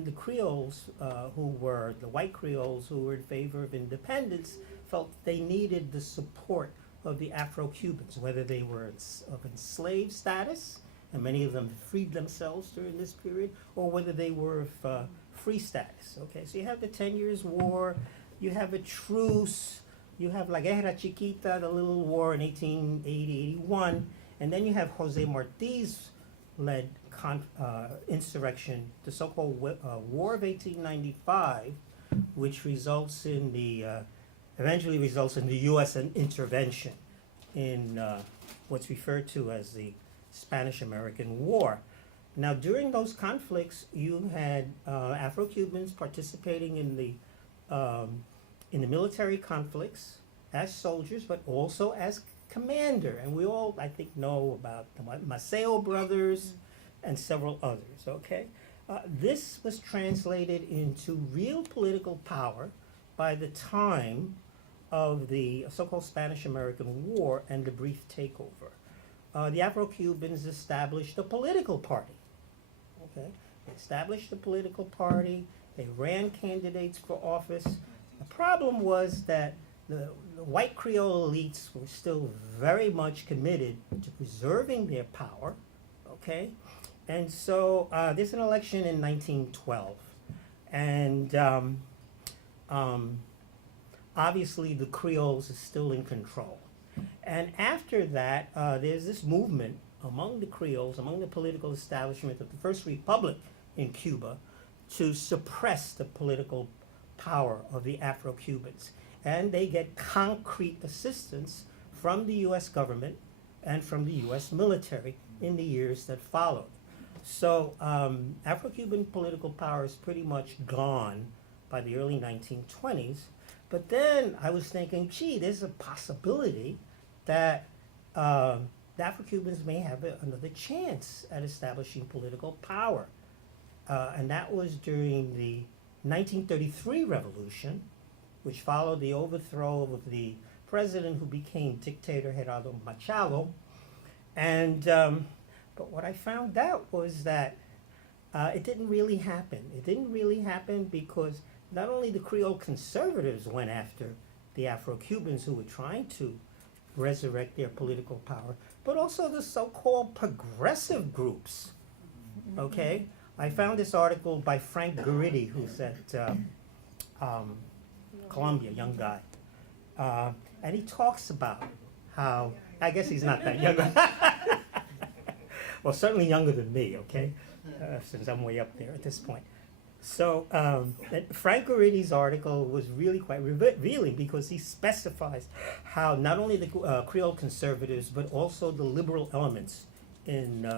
the Creoles, the white Creoles who were in favor of independence, felt they needed the support of the Afro-Cubans, whether they were of enslaved status, and many of them freed themselves during this period, or whether they were of free status, okay? So you have the 10 Years' War, you have a truce, you have La Guerra Chiquita, the little war in 1880-81, and then you have Jose Marti's led insurrection, the so-called War of 1895, which results in eventually results in the U.S. intervention in what's referred to as the Spanish-American War. Now, during those conflicts, you had Afro-Cubans participating in the military conflicts as soldiers, but also as commander. And we all, I think, know about the Maceo brothers and several others, okay? This was translated into real political power by the time of the so-called Spanish-American War and the brief takeover. The Afro-Cubans established a political party, okay? They established a political party, they ran candidates for office. The problem was that the white Creole elites were still very much committed to preserving their power, okay? And so there's an election in 1912, and obviously the Creoles are still in control. And after that, there's this movement among the Creoles, among the political establishment of the First Republic in Cuba, to suppress the political power of the Afro-Cubans. And they get concrete assistance from the US government and from the US military in the years that followed. So Afro-Cuban political power is pretty much gone by the early 1920s. But then I was thinking, gee, there's a possibility that the Afro-Cubans may have another chance at establishing political power. And that was during the 1933 revolution, which followed the overthrow of the president who became dictator Gerardo Machado. And but what I found out was that it didn't really happen. It didn't really happen because not only the Creole conservatives went after the Afro-Cubans who were trying to resurrect their political power, but also the so-called progressive groups, okay? I found this article by Frank Guridy, who's at Columbia, young guy. And he talks about how, I guess he's not that young. Well, certainly younger than me, okay? Since I'm way up there at this point. So Frank Guridy's article was really quite revealing because he specifies how not only the Creole conservatives, but also the liberal elements in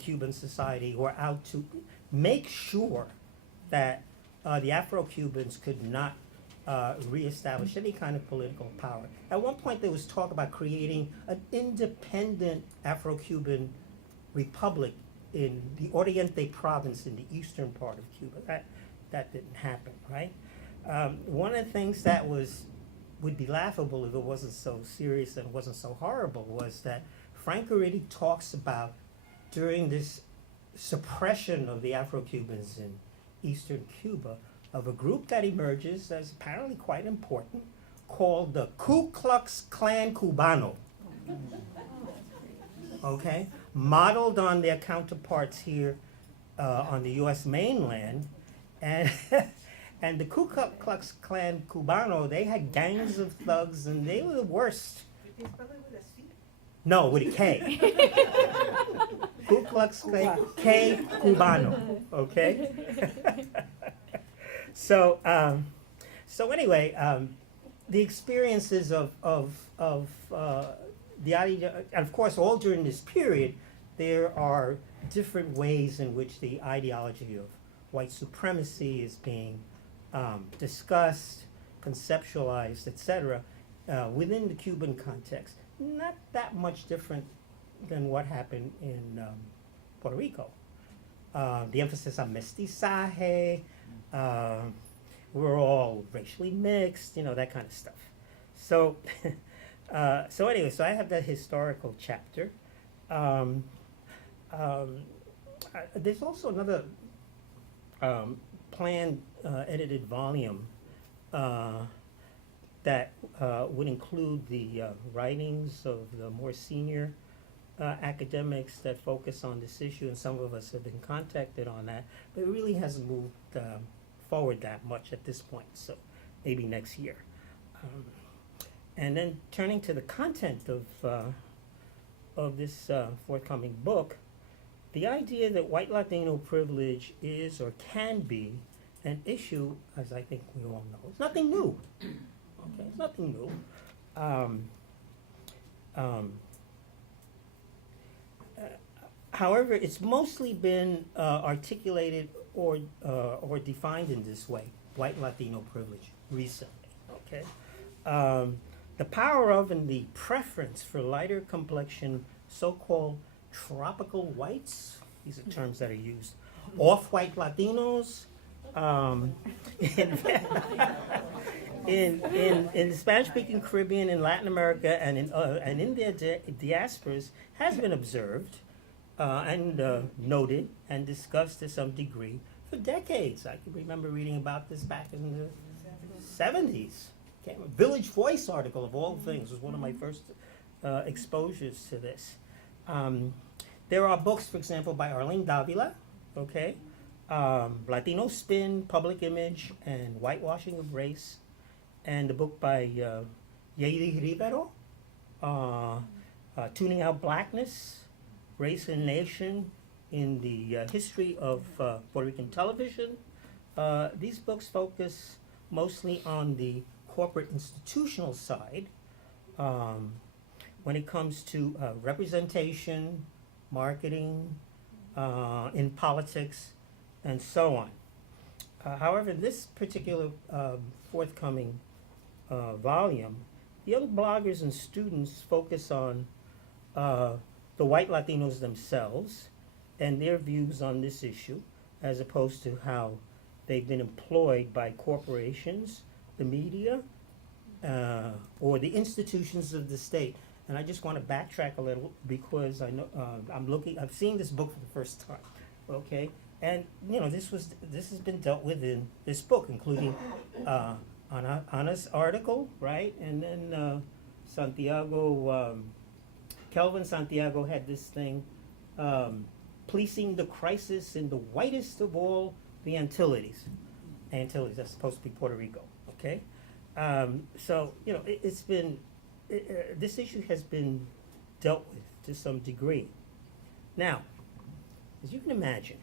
Cuban society were out to make sure that the Afro-Cubans could not reestablish any kind of political power. At one point there was talk about creating an independent Afro-Cuban republic in the Oriente province in the eastern part of Cuba. That didn't happen, right? One of the things that would be laughable if it wasn't so serious and wasn't so horrible was that Frank Guridy talks about during this suppression of the Afro-Cubans in eastern Cuba of a group that emerges as apparently quite important called the Ku Klux Klan Cubano. Okay? Modeled on their counterparts here on the US mainland. And and the Ku Klux Klan Cubano, they had gangs of thugs and they were the worst. No, with a K. Ku Klux Klan, K Cubano, okay? So anyway, the experiences of the idea, and of course, all during this period, there are different ways in which the ideology of white supremacy is being discussed, conceptualized, etc., within the Cuban context. Not that much different than what happened in Puerto Rico. The emphasis on mestizaje, we're all racially mixed, that kind of stuff. So, so anyway, so I have that historical chapter. There's also another planned edited volume that would include the writings of the more senior academics that focus on this issue, and some of us have been contacted on that, but it really hasn't moved forward that much at this point, so maybe next year. And then turning to the content of this forthcoming book, the idea that white Latino privilege is or can be an issue, as I think we all know, it's nothing new. Okay, it's nothing new. However, it's mostly been articulated or defined in this way, white Latino privilege, recently, okay? The power of and the preference for lighter complexion, so-called tropical whites, these are terms that are used, off-white Latinos, in the Spanish-speaking Caribbean, in Latin America, and in their diasporas has been observed and noted and discussed to some degree for decades. I can remember reading about this back in the 70s. Village Voice article, of all things, was one of my first exposures to this. There are books, for example, by Arlene Davila, okay? Latino Spin, Public Image, and Whitewashing of Race, and the book by Yale Rivero, Tuning Out Blackness, Race and Nation in the History of Puerto Rican Television. These books focus mostly on the corporate institutional side when it comes to representation, marketing, in politics, and so on. However, this particular forthcoming volume, young bloggers and students focus on the white Latinos themselves and their views on this issue, as opposed to how they've been employed by corporations, the media, or the institutions of the state. And I just want to backtrack a little because I know I'm seeing this book for the first time, okay? And you know, this has been dealt with in this book, including Anna's article, right? And then Kelvin Santiago had this thing, policing the crisis in the whitest of all the Antilles. Antilles, that's supposed to be Puerto Rico, okay? So, you know, this issue has been dealt with to some degree. Now, as you can imagine,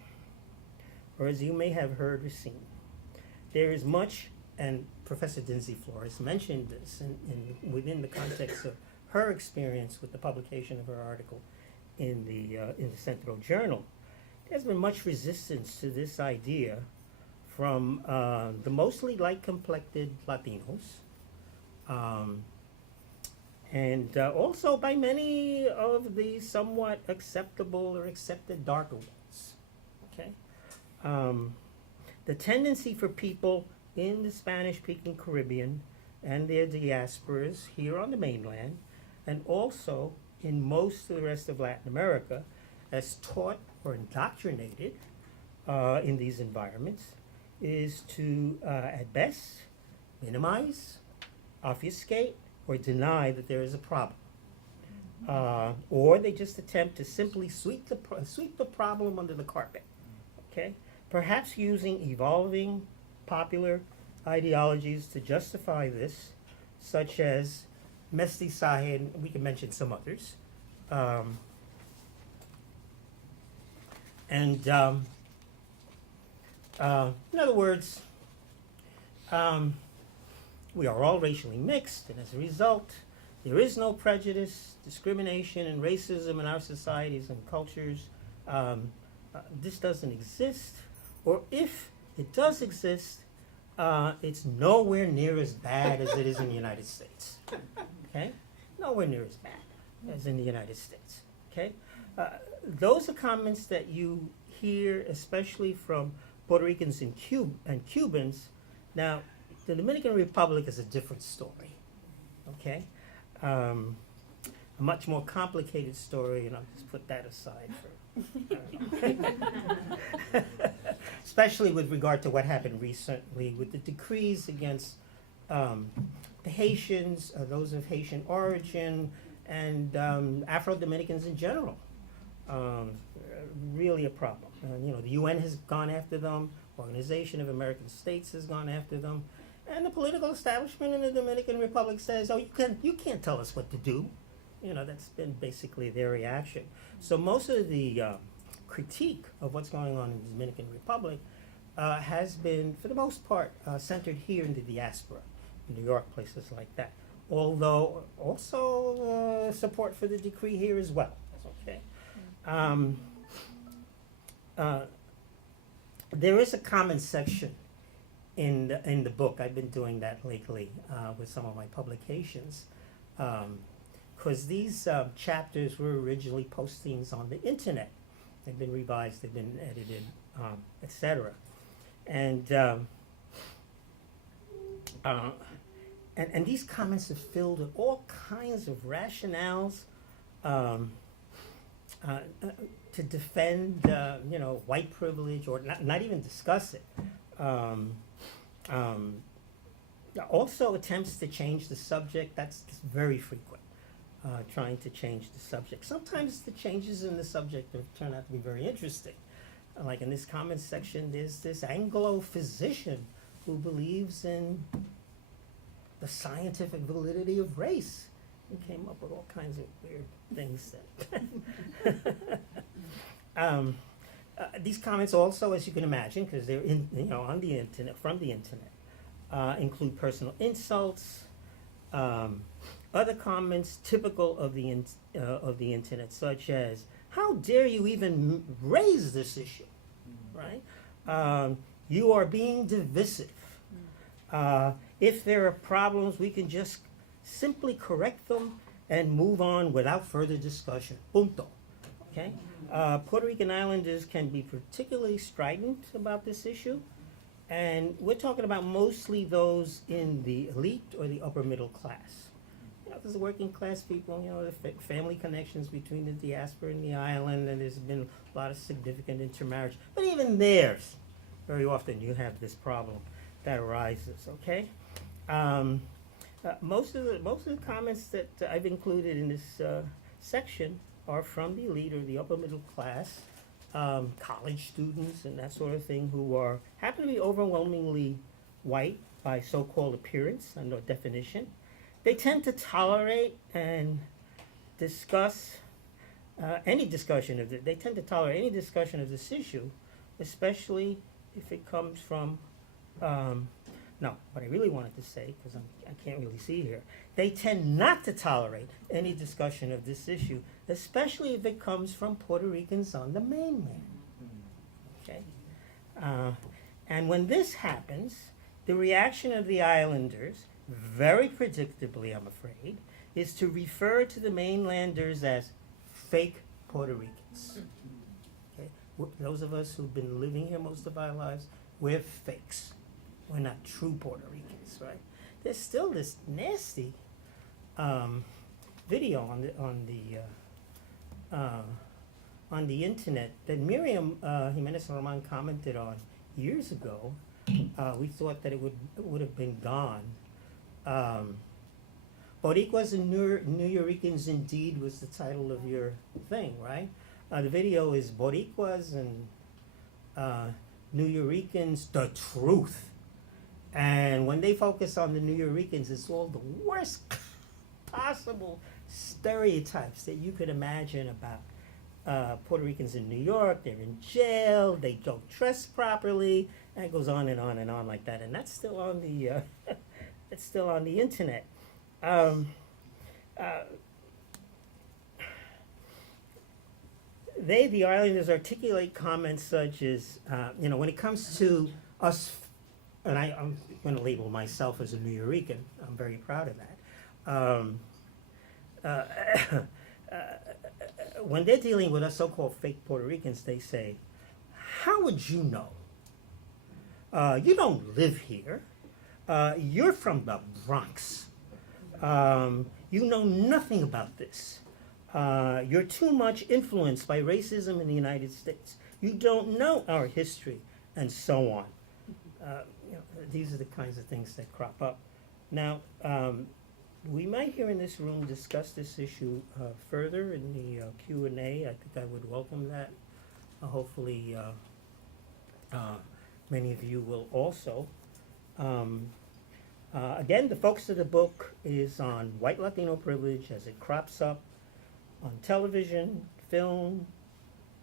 or as you may have heard or seen, there is much, and Professor Dinzey-Flores mentioned this within the context of her experience with the publication of her article in the Centro Journal. There's been much resistance to this idea from the mostly light-complected Latinos, and also by many of the somewhat acceptable or accepted darker ones, okay? The tendency for people in the Spanish-speaking Caribbean and their diasporas here on the mainland, and also in most of the rest of Latin America, as taught or indoctrinated in these environments, is to, at best, minimize, obfuscate, or deny that there is a problem. Or they just attempt to simply sweep the problem under the carpet, okay? Perhaps using evolving popular ideologies to justify this, such as mestizaje, and we can mention some others. In other words, we are all racially mixed, and as a result, there is no prejudice, discrimination, and racism in our societies and cultures. This doesn't exist, or if it does exist, it's nowhere near as bad as it is in the United States. Okay? Nowhere near as bad as in the United States. Okay? Those are comments that you hear, especially from Puerto Ricans and Cubans. Now, the Dominican Republic is a different story. Okay? A much more complicated story, and I'll just put that aside for. Especially with regard to what happened recently with the decrees against the Haitians, those of Haitian origin, and Afro-Dominicans in general. Really a problem. You know, the UN has gone after them, Organization of American States has gone after them, and the political establishment in the Dominican Republic says, oh, you can't tell us what to do. You know, that's been basically their reaction. So most of the critique of what's going on in the Dominican Republic has been, for the most part, centered here in the diaspora, in New York, places like that. Although also support for the decree here as well. Okay. there is a comment section in the book. I've been doing that lately with some of my publications, because these chapters were originally postings on the internet. They've been revised, they've been edited, etc. And these comments are filled with all kinds of rationales to defend, white privilege, or not even discuss it. Also attempts to change the subject. That's very frequent, trying to change the subject. Sometimes the changes in the subject turn out to be very interesting. Like in this comment section, there's this Anglo physician who believes in the scientific validity of race. He came up with all kinds of weird things. These comments also, as you can imagine, because they're on the internet, from the internet, include personal insults, other comments typical of the internet, such as, "How dare you even raise this issue?" Right? "You are being divisive. If there are problems, we can just simply correct them and move on without further discussion. Punto." Okay? Puerto Rican Islanders can be particularly strident about this issue, and we're talking about mostly those in the elite or the upper middle class. There's working class people, the family connections between the diaspora and the island, and there's been a lot of significant intermarriage. But even theirs, very often you have this problem that arises, okay? Most of the comments that I've included in this section are from the elite or the upper middle class, college students and that sort of thing, who happen to be overwhelmingly white by so-called appearance and or definition. They tend to tolerate and discuss any discussion of it. They tend to tolerate any discussion of this issue, especially if it comes from. No, what I really wanted to say, because I can't really see here, they tend not to tolerate any discussion of this issue, especially if it comes from Puerto Ricans on the mainland. Okay? And when this happens, the reaction of the islanders, very predictably, I'm afraid, is to refer to the mainlanders as fake Puerto Ricans. Okay? Those of us who've been living here most of our lives, we're fakes. We're not true Puerto Ricans, right? There's still this nasty video on the internet that Miriam Jimenez Roman commented on years ago. We thought that it would have been gone. Boricuas and Nuyorican indeed was the title of your thing, right? The video is Boricuas and Nuyoricans, the truth. And when they focus on the Nuyorican, it's all the worst possible stereotypes that you could imagine about Puerto Ricans in New York. They're in jail, they don't dress properly, and it goes on and on and on like that. And that's still on the it's still on the internet. The Islanders, articulate comments such as, when it comes to us, and I'm going to label myself as a Nuyorican. I'm very proud of that. When they're dealing with us so-called fake Puerto Ricans, they say, "How would you know? You don't live here. You're from the Bronx. You know nothing about this. You're too much influenced by racism in the United States. You don't know our history," and so on. These are the kinds of things that crop up. Now, we might here in this room discuss this issue further in the Q&A. I think I would welcome that. Hopefully, many of you will also. Again, the focus of the book is on white Latino privilege as it crops up on television, film,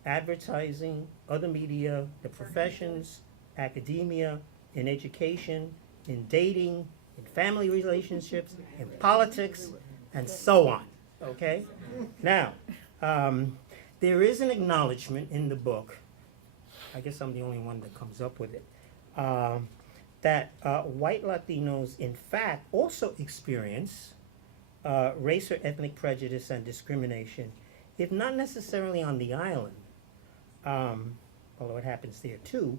advertising, other media, the professions, academia, in education, in dating, in family relationships, in politics, and so on. Okay? Now, there is an acknowledgement in the book I guess I'm the only one that comes up with it, that white Latinos, in fact, also experience race or ethnic prejudice and discrimination, if not necessarily on the island, although it happens there too,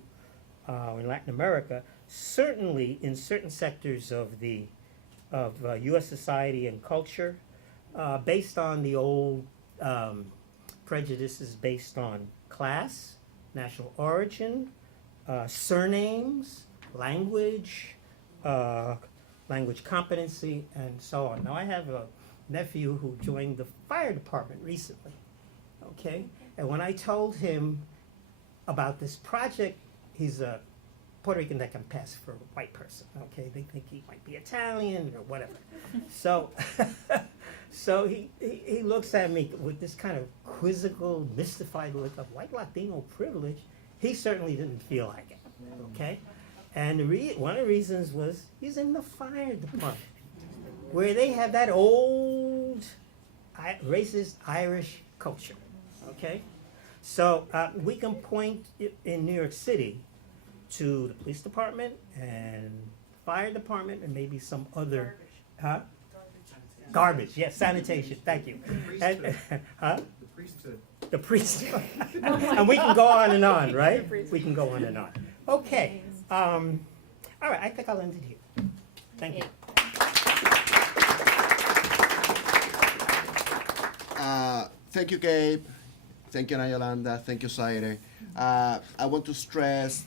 in Latin America, certainly in certain sectors of U.S. society and culture, based on the old prejudices based on class, national origin, surnames, language, language competency, and so on. Now, I have a nephew who joined the fire department recently, okay? And when I told him about this project, he's a Puerto Rican that can pass for a white person, okay? They think he might be Italian or whatever. So, so he looks at me with this kind of quizzical, mystified look of white Latino privilege. He certainly didn't feel like it, okay? And one of the reasons was he's in the fire department, where they have that old racist Irish culture, okay? So we can point in New York City to the police department and fire department and maybe some other, huh? Garbage, yes, sanitation, thank you. And, huh? The priesthood. The priesthood. And we can go on and on, right? We can go on and on. Okay. All right, I think I'll end it here. Thank you. Thank you, Gabe. Thank you, Yolanda. Thank you, Zaire. I want to stress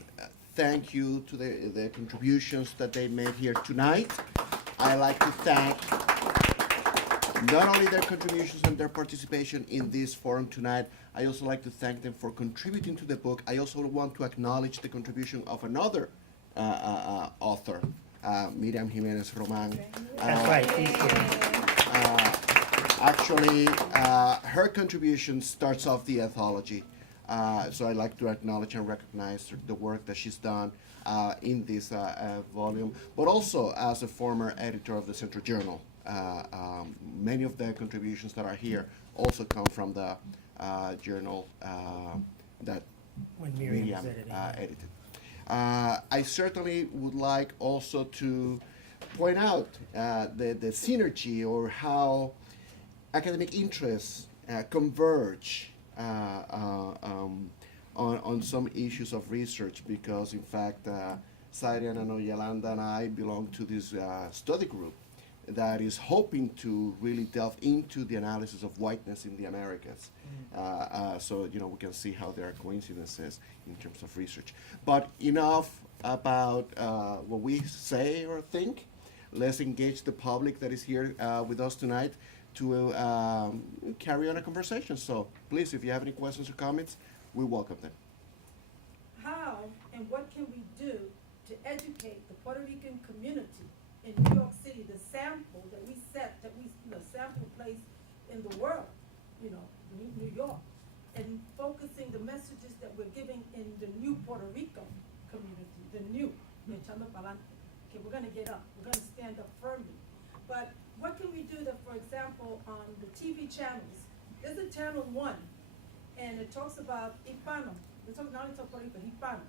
thank you to the contributions that they made here tonight. I like to thank not only their contributions and their participation in this forum tonight, I also like to thank them for contributing to the book. I also want to acknowledge the contribution of another author, Miriam Jimenez Roman. That's right, she's here. Actually, her contribution starts off the anthology. So I'd like to acknowledge and recognize the work that she's done in this volume, but also as a former editor of the Central Journal. Many of the contributions that are here also come from the journal that When Miriam Miriam was editing. edited. I certainly would like also to point out the synergy or how academic interests converge on some issues of research, because in fact Zaire and Yolanda and I belong to this study group that is hoping to really delve into the analysis of whiteness in the Americas. So, you know, we can see how there are coincidences in terms of research. But enough about what we say or think. Let's engage the public that is here with us tonight to carry on a conversation. So please, if you have any questions or comments, we welcome them. How and what can we do to educate the Puerto Rican community in New York City, the sample that we set, that we, sample place in the world, New York, and focusing the messages that we're giving in the new Puerto Rico community, the new, echando pa'lante, okay, we're gonna get up, we're gonna stand up firmly. But what can we do that, for example, on the TV channels, there's a channel 1, and it talks about Hispano, they talk not only talk Puerto Rico, Hispano,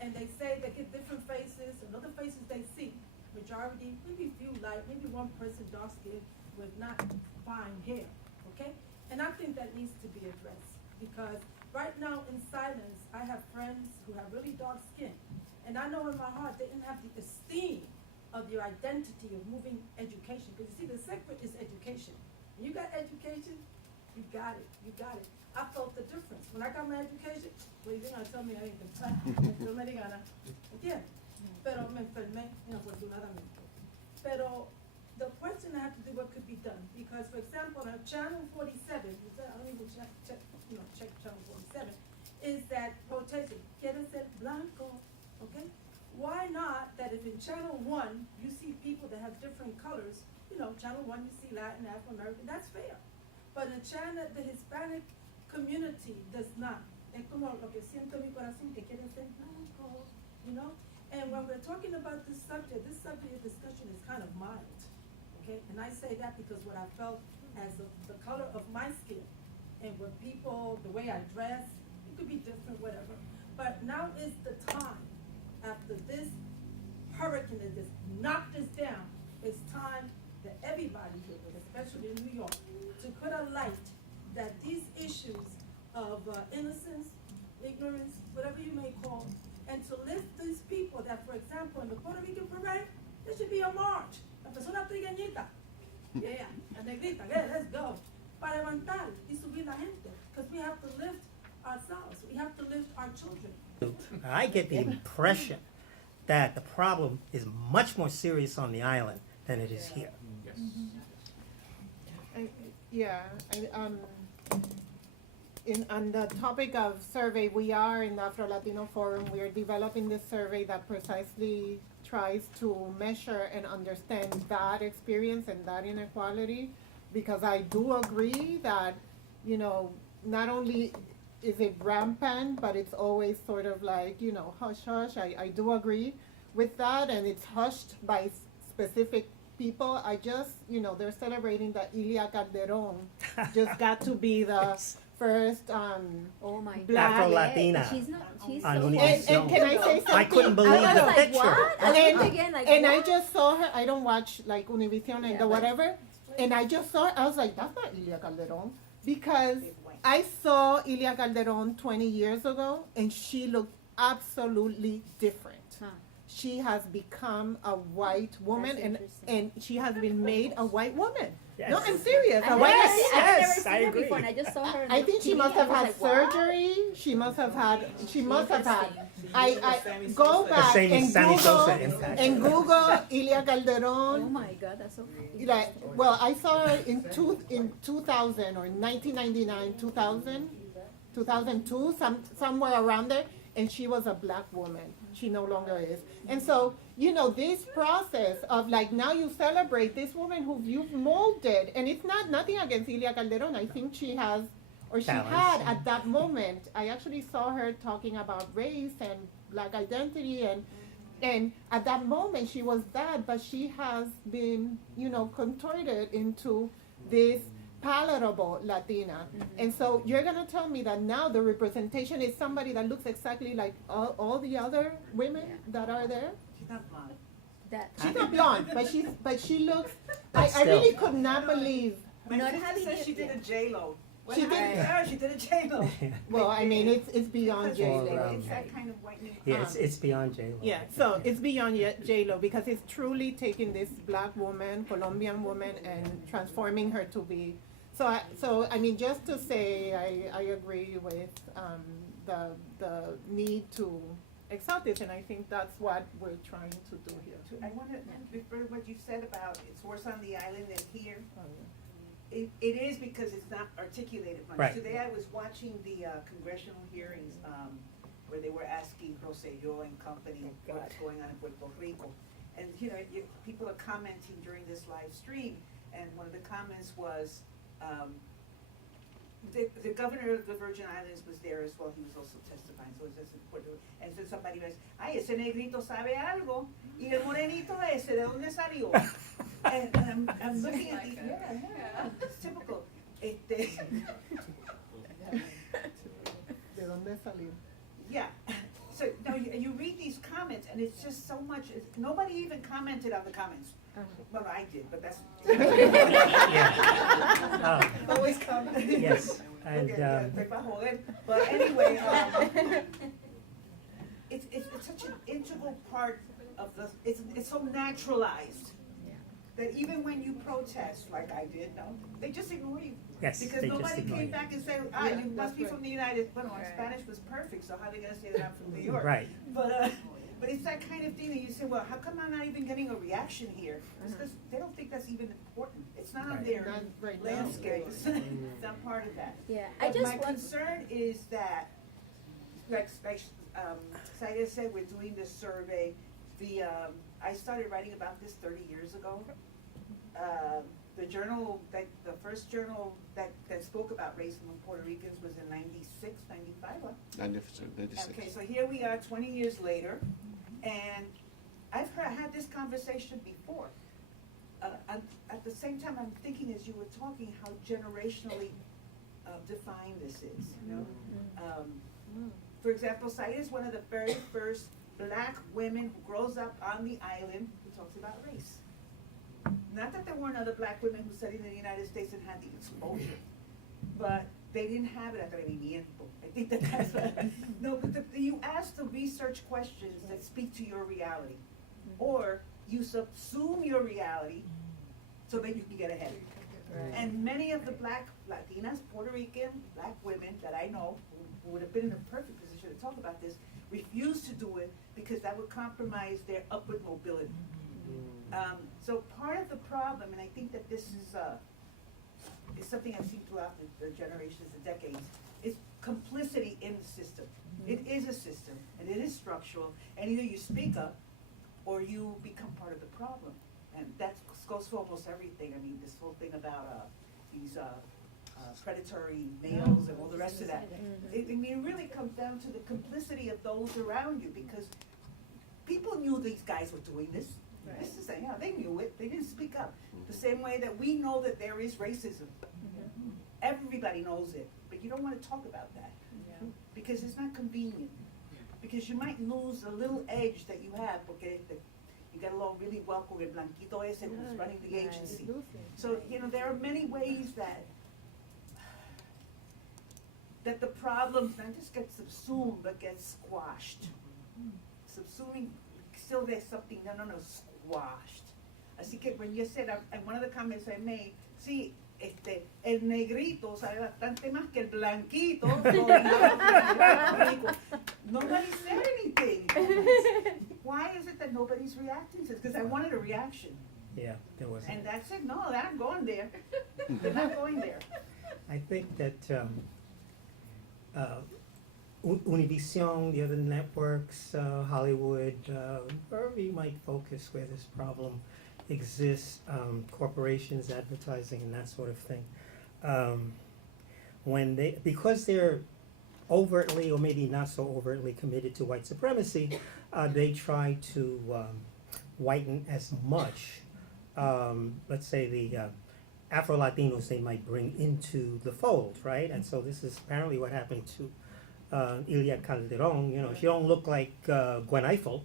and they say they get different faces, and other faces they see. Majority, maybe few light, maybe one person dark skin with not fine hair, okay? And I think that needs to be addressed, because right now in silence, I have friends who have really dark skin, and I know in my heart they didn't have the esteem of your identity of moving education, because you see the secret is education. When you got education, you got it, you got it. I felt the difference. When I got my education, well, you're gonna tell me I ain't gonna again. Pero me enfermé, afortunadamente. Pero the question I have to do what could be done, because for example, on channel 47, I don't even check channel 47, is that rotation, quiere ser blanco, okay? Why not that if in channel 1 you see people that have different colors, channel 1 you see Latin, Afro-American, that's fair. But in channel, the Hispanic community does not. Es como lo que siento en mi corazón que quiere ser blanco, And when we're talking about this subject of discussion is kind of mild, okay? And I say that because what I felt as the color of my skin, and what people, the way I dress, it could be different, whatever. But now is the time, after this hurricane that just knocked us down, it's time that everybody here, but especially in New York, to put a light that these issues of innocence, ignorance, whatever you may call, and to lift these people that, for example, in the Puerto Rican parade, there should be a march. La persona trigueñita, yeah, la negrita, yeah, let's go. Para levantar y subir la gente, because we have to lift ourselves, we have to lift our children. I get the impression that the problem is much more serious on the island than it is here. On the topic of survey, we are in the Afro-Latino Forum, we are developing this survey that precisely tries to measure and understand that experience and that inequality, because I do agree that, you know, not only is it rampant, but it's always sort of like, you know, hush hush. I do agree with that, and it's hushed by specific people. I just, you know, they're celebrating that Ilia Calderon just got to be the first Oh my Black God. Afro-Latina She's not, she's on so Univision. and can I say something? I couldn't believe I was the like, picture. what? I And- looked again, like, And I what? just saw her, I don't watch like Univision and Yeah, the but- whatever, and I just saw her, I was like, that's not Ilia Calderon, because I saw Ilia Calderon 20 years ago, and she looked absolutely different. Huh. She has become a white woman, That's and interesting. she has been made a white woman. Yes. No, I'm serious. I A white never woman. seen- I've never Yes, seen I her agree. before, and I just saw her. on I the think she TV, must and have I had was like, what? surgery. She must have had. Interesting. I go back same and Sammy Sosa Google impact. and Google Ilia Oh Calderon. my God, that's so. Like, well, I saw her in 2000 or 1999, 2002, somewhere around there, and she was a black woman. She no longer is. And so, you know, this process of like, now you celebrate this woman who you've molded, and it's nothing against Ilia Calderon. I think she has, or she Talents, had yeah. at that moment. I actually saw her talking about race and black identity, and at that moment she was that, but she has been, you know, contorted into this palatable Latina. And so you're gonna tell me that now the representation is somebody that looks exactly like all the other women that are there? That, She's not blonde, but she looks, But I still. really could not believe, not having says it- she did a J-Lo. What She happened did- to her? She did a J-Lo. well, I mean, it's beyond Well, J-Lo. It's that kind of white new. Yeah, it's beyond J-Lo. Yeah, so it's beyond J-Lo, because it's truly taking this black woman, Colombian woman, and transforming her to be. So I mean, just to say, I agree with the need to exalt this, and I think that's what we're trying to do here. I want to refer to what you said about it's worse on the island than here. Oh, It is because it's not articulated much. Right. Today I was watching the congressional hearings where they were asking Rosselló and company what's going on in Puerto Rico. And, you know, people are commenting during this live stream, and one of the comments was, the governor of the Virgin Islands was there as well. He was also testifying, so it's just important. And so somebody was, ay, ese negrito sabe algo, y el morenito ese, ¿de dónde salió? And I'm looking at the, it's typical. ¿De dónde salió? Yeah, so, no, you read these comments, and it's just so much, nobody even commented on the comments. Well, I did, but that's. Yeah. Always comment. Yes, and, Okay, estoy pa' joder. But anyway, it's such an integral part of the, it's so naturalized that even when you protest, like I did, no, they just ignore you. Yes, Because they just nobody ignore came you. back and said, Yeah, you must that's be right. from the United, well, my Spanish was perfect, so how are they gonna say that I'm from New York? Right. But it's that kind of thing that you say, well, how come I'm not even getting a reaction here? It's 'cause they don't think that's even important. It's not on Right. their Not right now. landscape. It's not part of that. Yeah, I But just my want, concern is that, like Zaire said, we're doing this survey. I started writing about this 30 years ago. The journal, the first journal that spoke about race among Puerto Ricans was in 96, 95. 96. Okay, so here we are 20 years later, and had this conversation before. At the same time, I'm thinking as you were talking how generationally defined this is, you know? For example, Zaire is one of the very first black women who grows up on the island who talks about race. Not that there weren't other black women who studied in the United States and had the exposure, but they didn't have it. Atrevimiento. I think that's what, no, but you ask the research questions that speak to your reality, or you subsume your reality so that you can get ahead. Right. And many of the black, Latinas, Puerto Rican, black women that I know who would have been in a perfect position to talk about this, refuse to do it because that would compromise their upward mobility. So part of the problem, and I think that this is something I've seen throughout the generations, the decades, is complicity in the system. It is a system, and it is structural, and either you speak up or you become part of the problem. And that goes for almost everything. I mean, this whole thing about these predatory males and all the rest of that. I mean, it really comes down to the complicity of those around you, because people knew these guys were doing this. Right. This is, they knew it. They didn't speak up. The same way that we know that there is racism. Everybody knows it, but you don't want to talk about that because it's not convenient. Because you might lose a little edge that you have, porque you get along really well con el blanquito ese who's running the agency. So, there are many ways that the problems not just get subsumed, but get squashed. Subsuming, still there's something, no, squashed. Así que when you said, and one of the comments I made, sí, el negrito sabe bastante más que el blanquito. Nobody said anything. Why is it that nobody's reacting to this? Because I wanted a reaction. Yeah, there was. And that's it. No, they're not going there. They're not going there. I think that Univision, the other networks, Hollywood, wherever you might focus where this problem exists, corporations, advertising, and that sort of thing. Because they're overtly or maybe not so overtly committed to white supremacy, they try to whiten as much, let's say the Afro-Latinos they might bring into the fold, right? And so this is apparently what happened to Ilia Calderon. She don't look like Gwen Eiffel.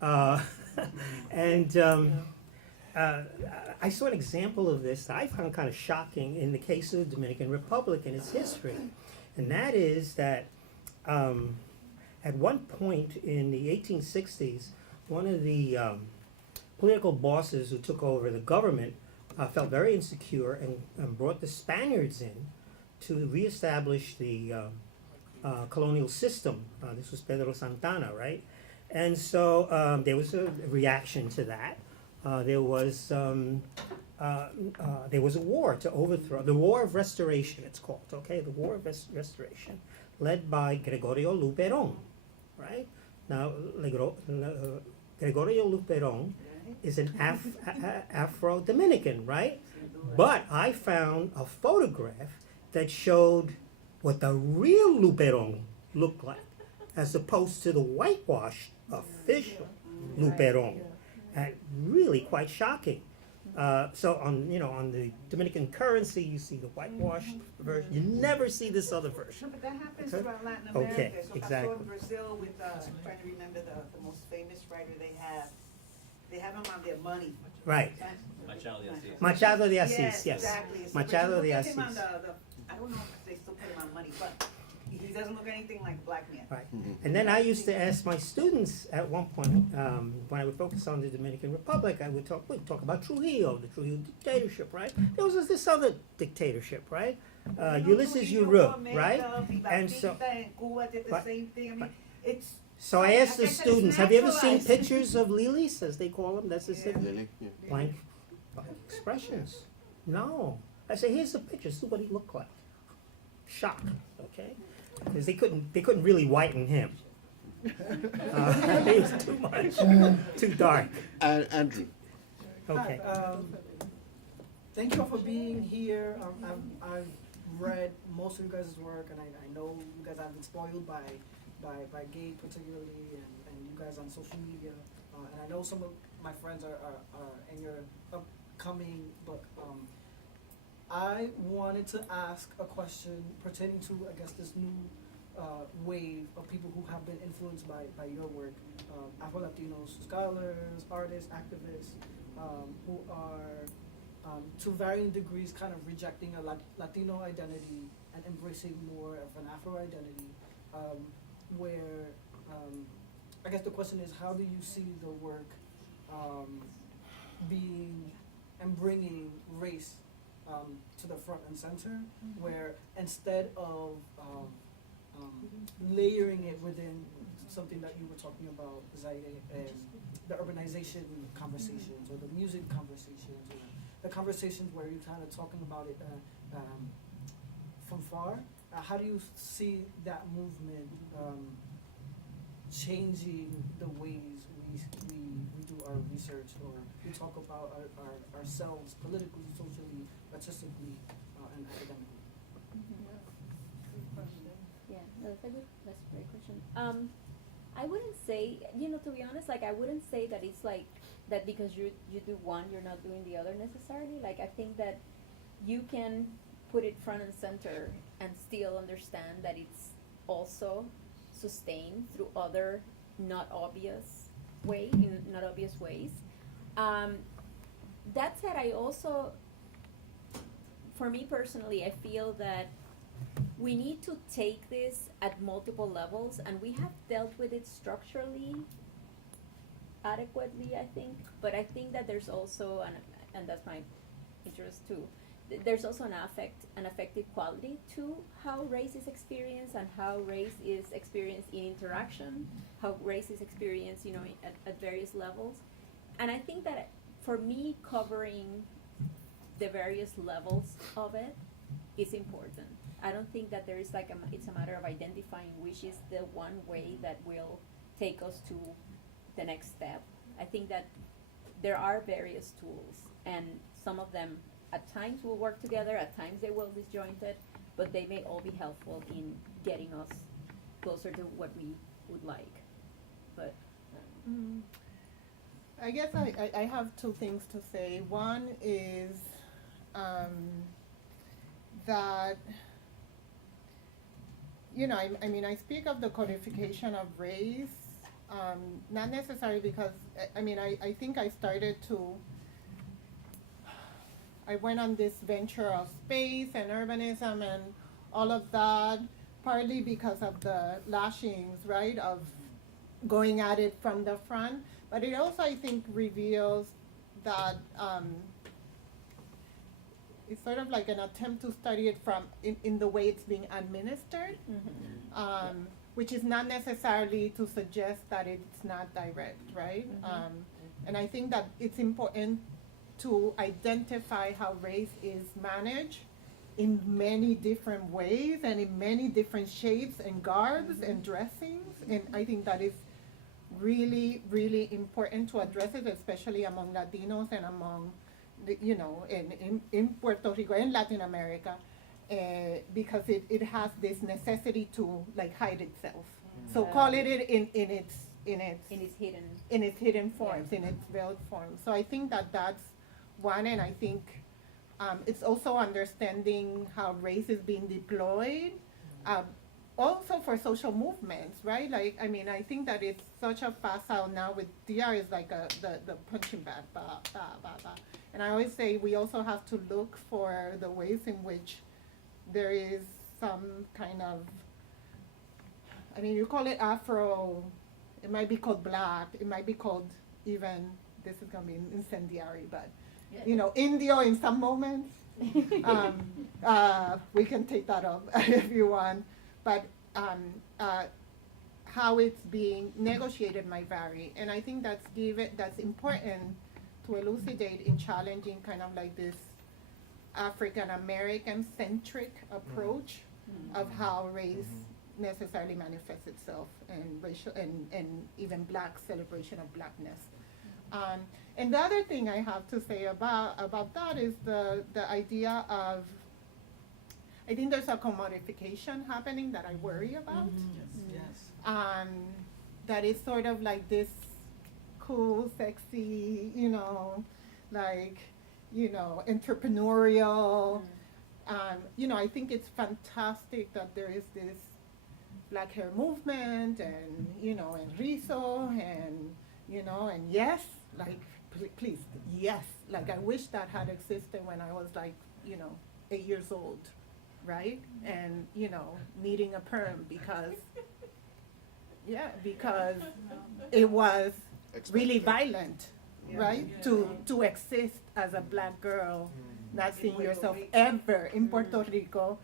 And I saw an example of this that I found kind of shocking in the case of the Dominican Republic and its history. And that is that at one point in the 1860s, one of the political bosses who took over the government felt very insecure and brought the Spaniards in to reestablish the colonial system. This was Pedro Santana, right? And so there was a reaction to that. There was a war to overthrow, the War of Restoration it's called, okay? The War of Restoration, led by Gregorio Luperón, right? Now, Gregorio Luperón is an Afro-Dominican, right? But I found a photograph that showed what the real Luperón looked like, as opposed to the whitewashed official Luperón. Really quite shocking. So on the Dominican currency, you see the whitewashed version. You never see this other version. No, but that happens Okay. throughout Latin America. Okay, So exactly. in Brazil with, I'm trying to remember the most famous writer they have. They have him on their money. Right. Machado de Assis. Machado de Assis, Yes, yes. exactly. So, Machado but de you look at him Assis. on I don't know if they still put him on money, but he doesn't look anything like a black man. Right. And then I used to ask my students at one point, when I would focus on the Dominican Republic, we'd talk about Trujillo, the Trujillo dictatorship, right? There was this other dictatorship, right? Ulysses Uru, right? And so, Cuba did the Right. same thing. I mean, Right. it's. so I asked the guess it's students, have you ever seen naturalized. pictures of lilies, as they call them? That's the Yeah. Lily, yeah. blank expressions. No. I say, here's the picture, see what he looked like. Shock, okay? Because they couldn't really whiten him. It was too much, too dark. Andrew. Okay. Hi, thank you all for being here. I've read most of you guys' work, and I know you guys have been spoiled by Gabe particularly, and you guys on social media. And I know some of my friends are in your upcoming book. I wanted to ask a question pertaining to, I guess, this new wave of people who have been influenced by your work, Afro-Latinos, scholars, artists, activists, who are to varying degrees kind of rejecting a Latino identity and embracing more of an Afro identity, where I guess the question is, how do you see the work being and bringing race to the front and center, where instead of layering it within something that you were talking about, Zaire, and the urbanization conversations or the music conversations or the conversations where you're kind of talking about it from far, how do you see that movement changing the ways we do our research, or we talk about ourselves politically, socially, artistically, and academically? Yeah, no, that's a great question. I wouldn't say, to be honest, like, I wouldn't say that it's like that because you do one, you're not doing the other necessarily. Like, I think that you can put it front and center and still understand that it's also sustained through other not obvious ways. That said, I also, for me personally, I feel that we need to take this at multiple levels, and we have dealt with it structurally adequately, I think. But I think that there's also, and that's my interest too, there's also an affective quality to how race is experienced and how race is experienced in interaction, how race is experienced, at various levels. And I think that for me, covering the various levels of it is important. I don't think that there is like it's a matter of identifying which is the one way that will take us to the next step. I think that there are various tools, and some of them at times will work together, at times they will disjointed, but they may all be helpful in getting us closer to what we would like. But I guess I have two things to say. One is that, I mean, I speak of the codification of race, not necessarily because, I think I started to, I went on this venture of space and urbanism and all of that, partly because of the lashings, right, of going at it from the front. But it also, I think, reveals that it's sort of like an attempt to study it from in the way it's being administered, which is not necessarily to suggest that it's not direct, right? And I think that it's important to identify how race is managed in many different ways and in many different shapes and garbs and dressings. And I think that is really, really important to address it, especially among Latinos and among, in Puerto Rico and Latin America, because it has this necessity to like hide itself. So call it in its hidden forms, in its veiled forms. So I think that that's one, and I think it's also understanding how race is being deployed, also for social movements, right? Like, I think that it's such a facile now with DR is like the punching bag, and I always say we also have to look for the ways in which there is some kind of, you call it Afro, it might be called Black, it might be called even, this is gonna be incendiary, but Indio in some moments. We can take that up if you want. But how it's being negotiated might vary. And I think that's important to elucidate in challenging kind of like this African American centric approach of how race necessarily manifests itself and racial and even Black celebration of Blackness. And the other thing I have to say about that is the idea of, I think there's a commodification happening that I worry about. Yes. That is sort of like this cool, sexy, entrepreneurial. I think it's fantastic that there is this Black Hair Movement and, you know, and Rizzo and, you know, and yes, like, please, yes. Like, I wish that had existed when I was like, you know, 8 years old, right? And, you know, needing a perm because, yeah, because it was really violent, right? To exist as a Black girl, not seeing yourself ever in Puerto Rico,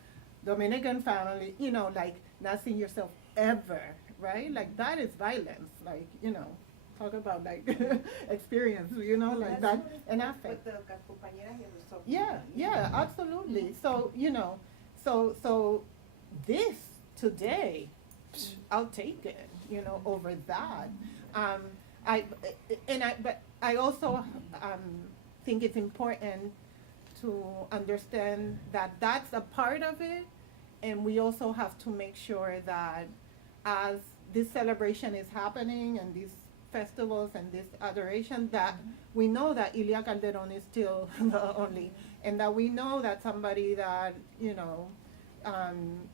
Dominican family, you know, like, not seeing yourself ever, right? Like, that is violence, like, you know, talk about, like, experience, you know, like that, and affect. Yeah, absolutely. So, you know, so this today, I'll take it, you know, over that. But I also think it's important to understand that that's a part of it, and we also have to make sure that as this celebration is happening and these festivals and this adoration, that we know that Ilia Calderon is still the only, and that we know that somebody that, you know,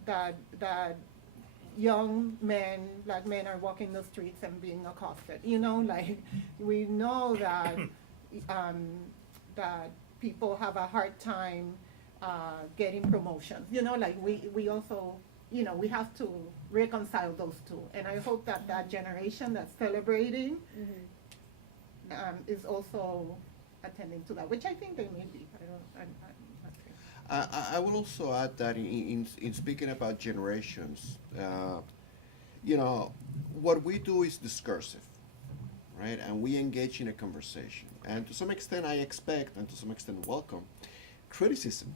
that young men, Black men, are walking the streets and being accosted, you know, like, we know that that people have a hard time getting promotions, you know, like, we also, you know, we have to reconcile those two, and I hope that that generation that's celebrating is also attending to that, which I think they may be. I'm not sure. I will also add that in speaking about generations, you know, what we do is discursive, right? And we engage in a conversation. And to some extent, I expect, and to some extent welcome, criticism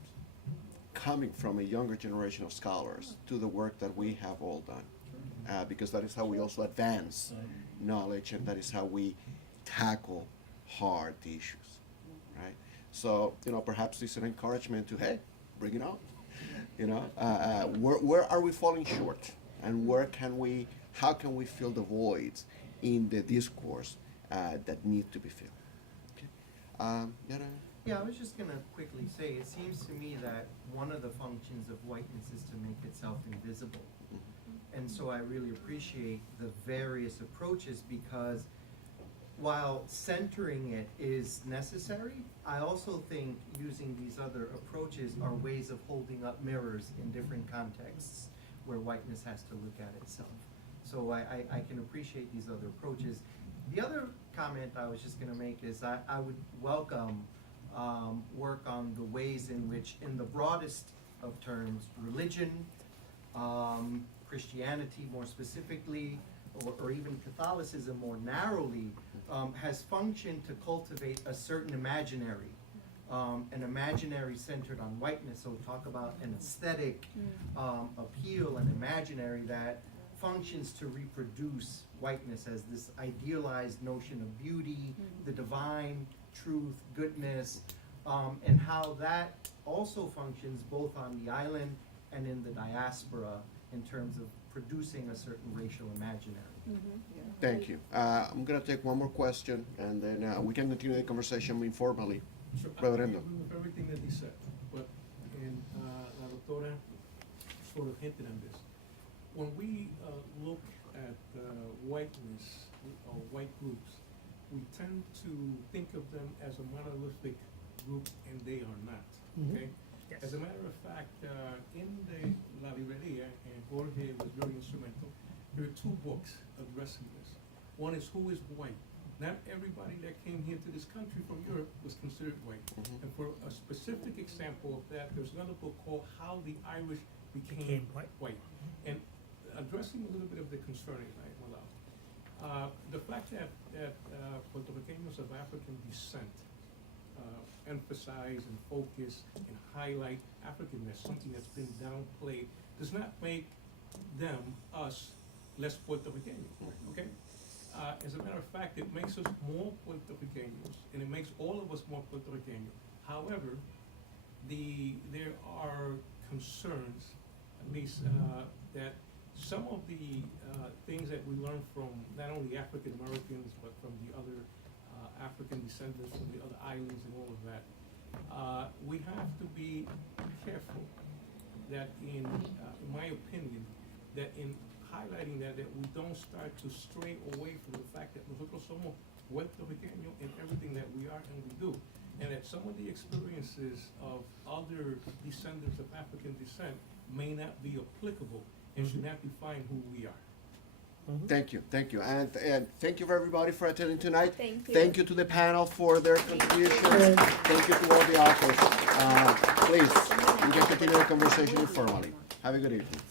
coming from a younger generation of scholars to the work that we have all done. Because that is how we also advance knowledge, and that is how we tackle hard issues, right? So, you know, perhaps it's an encouragement to, hey, bring it on. You know, where are we falling short, and how can we fill the voids in the discourse that need to be filled? Okay. Yeah, I was just gonna quickly say, it seems to me that one of the functions of whiteness is to make itself invisible. And so I really appreciate the various approaches, because while centering it is necessary, I also think using these other approaches are ways of holding up mirrors in different contexts where whiteness has to look at itself. So I can appreciate these other approaches. The other comment I was just gonna make is I would welcome work on the ways in which, in the broadest of terms, religion, Christianity more specifically, or even Catholicism more narrowly, has functioned to cultivate a certain imaginary, an imaginary centered on whiteness. So talk about an aesthetic appeal, an imaginary that functions to reproduce whiteness as this idealized notion of beauty, the divine, truth, goodness, and how that also functions both on the island and in the diaspora in terms of producing a certain racial imaginary. Thank you. I'm going to take one more question, and then we can continue the conversation informally. Sure. Reverendo. I agree with everything that he said, but, and La Doctora sort of hinted on this. When we look at whiteness or white groups, we tend to think of them as a monolithic group, and they are not, okay? Yes. As a matter of fact, in the La Libreria, and Jorge was very instrumental, there are two books addressing this. One is Who is White? Not everybody that came here to this country from Europe was considered white. And for a specific example of that, there's another book called How the Irish Became White. And addressing a little bit of the concern, if I'm allowed. The fact that Puerto Ricanos of African descent emphasize and focus and highlight Africanness, something that's been downplayed, does not make them, us, less Puerto Ricanos, okay? As a matter of fact, it makes us more Puerto Ricanos, and it makes all of us more Puerto Ricanos. However, there are concerns, at least, that some of the things that we learn from not only African Americans, but from the other African descendants from the other islands and all of that, we have to be careful that in my opinion, that in highlighting that we don't start to stray away from the fact that nosotros somos puertorriqueños in everything that we are and we do. And that some of the experiences of other descendants of African descent may not be applicable and should not define who we are. Thank you, and thank you for everybody for attending tonight. Thank you. Thank you to the panel for their contributions. Thank you to all the authors. Please, we can continue the conversation informally. Have a good evening.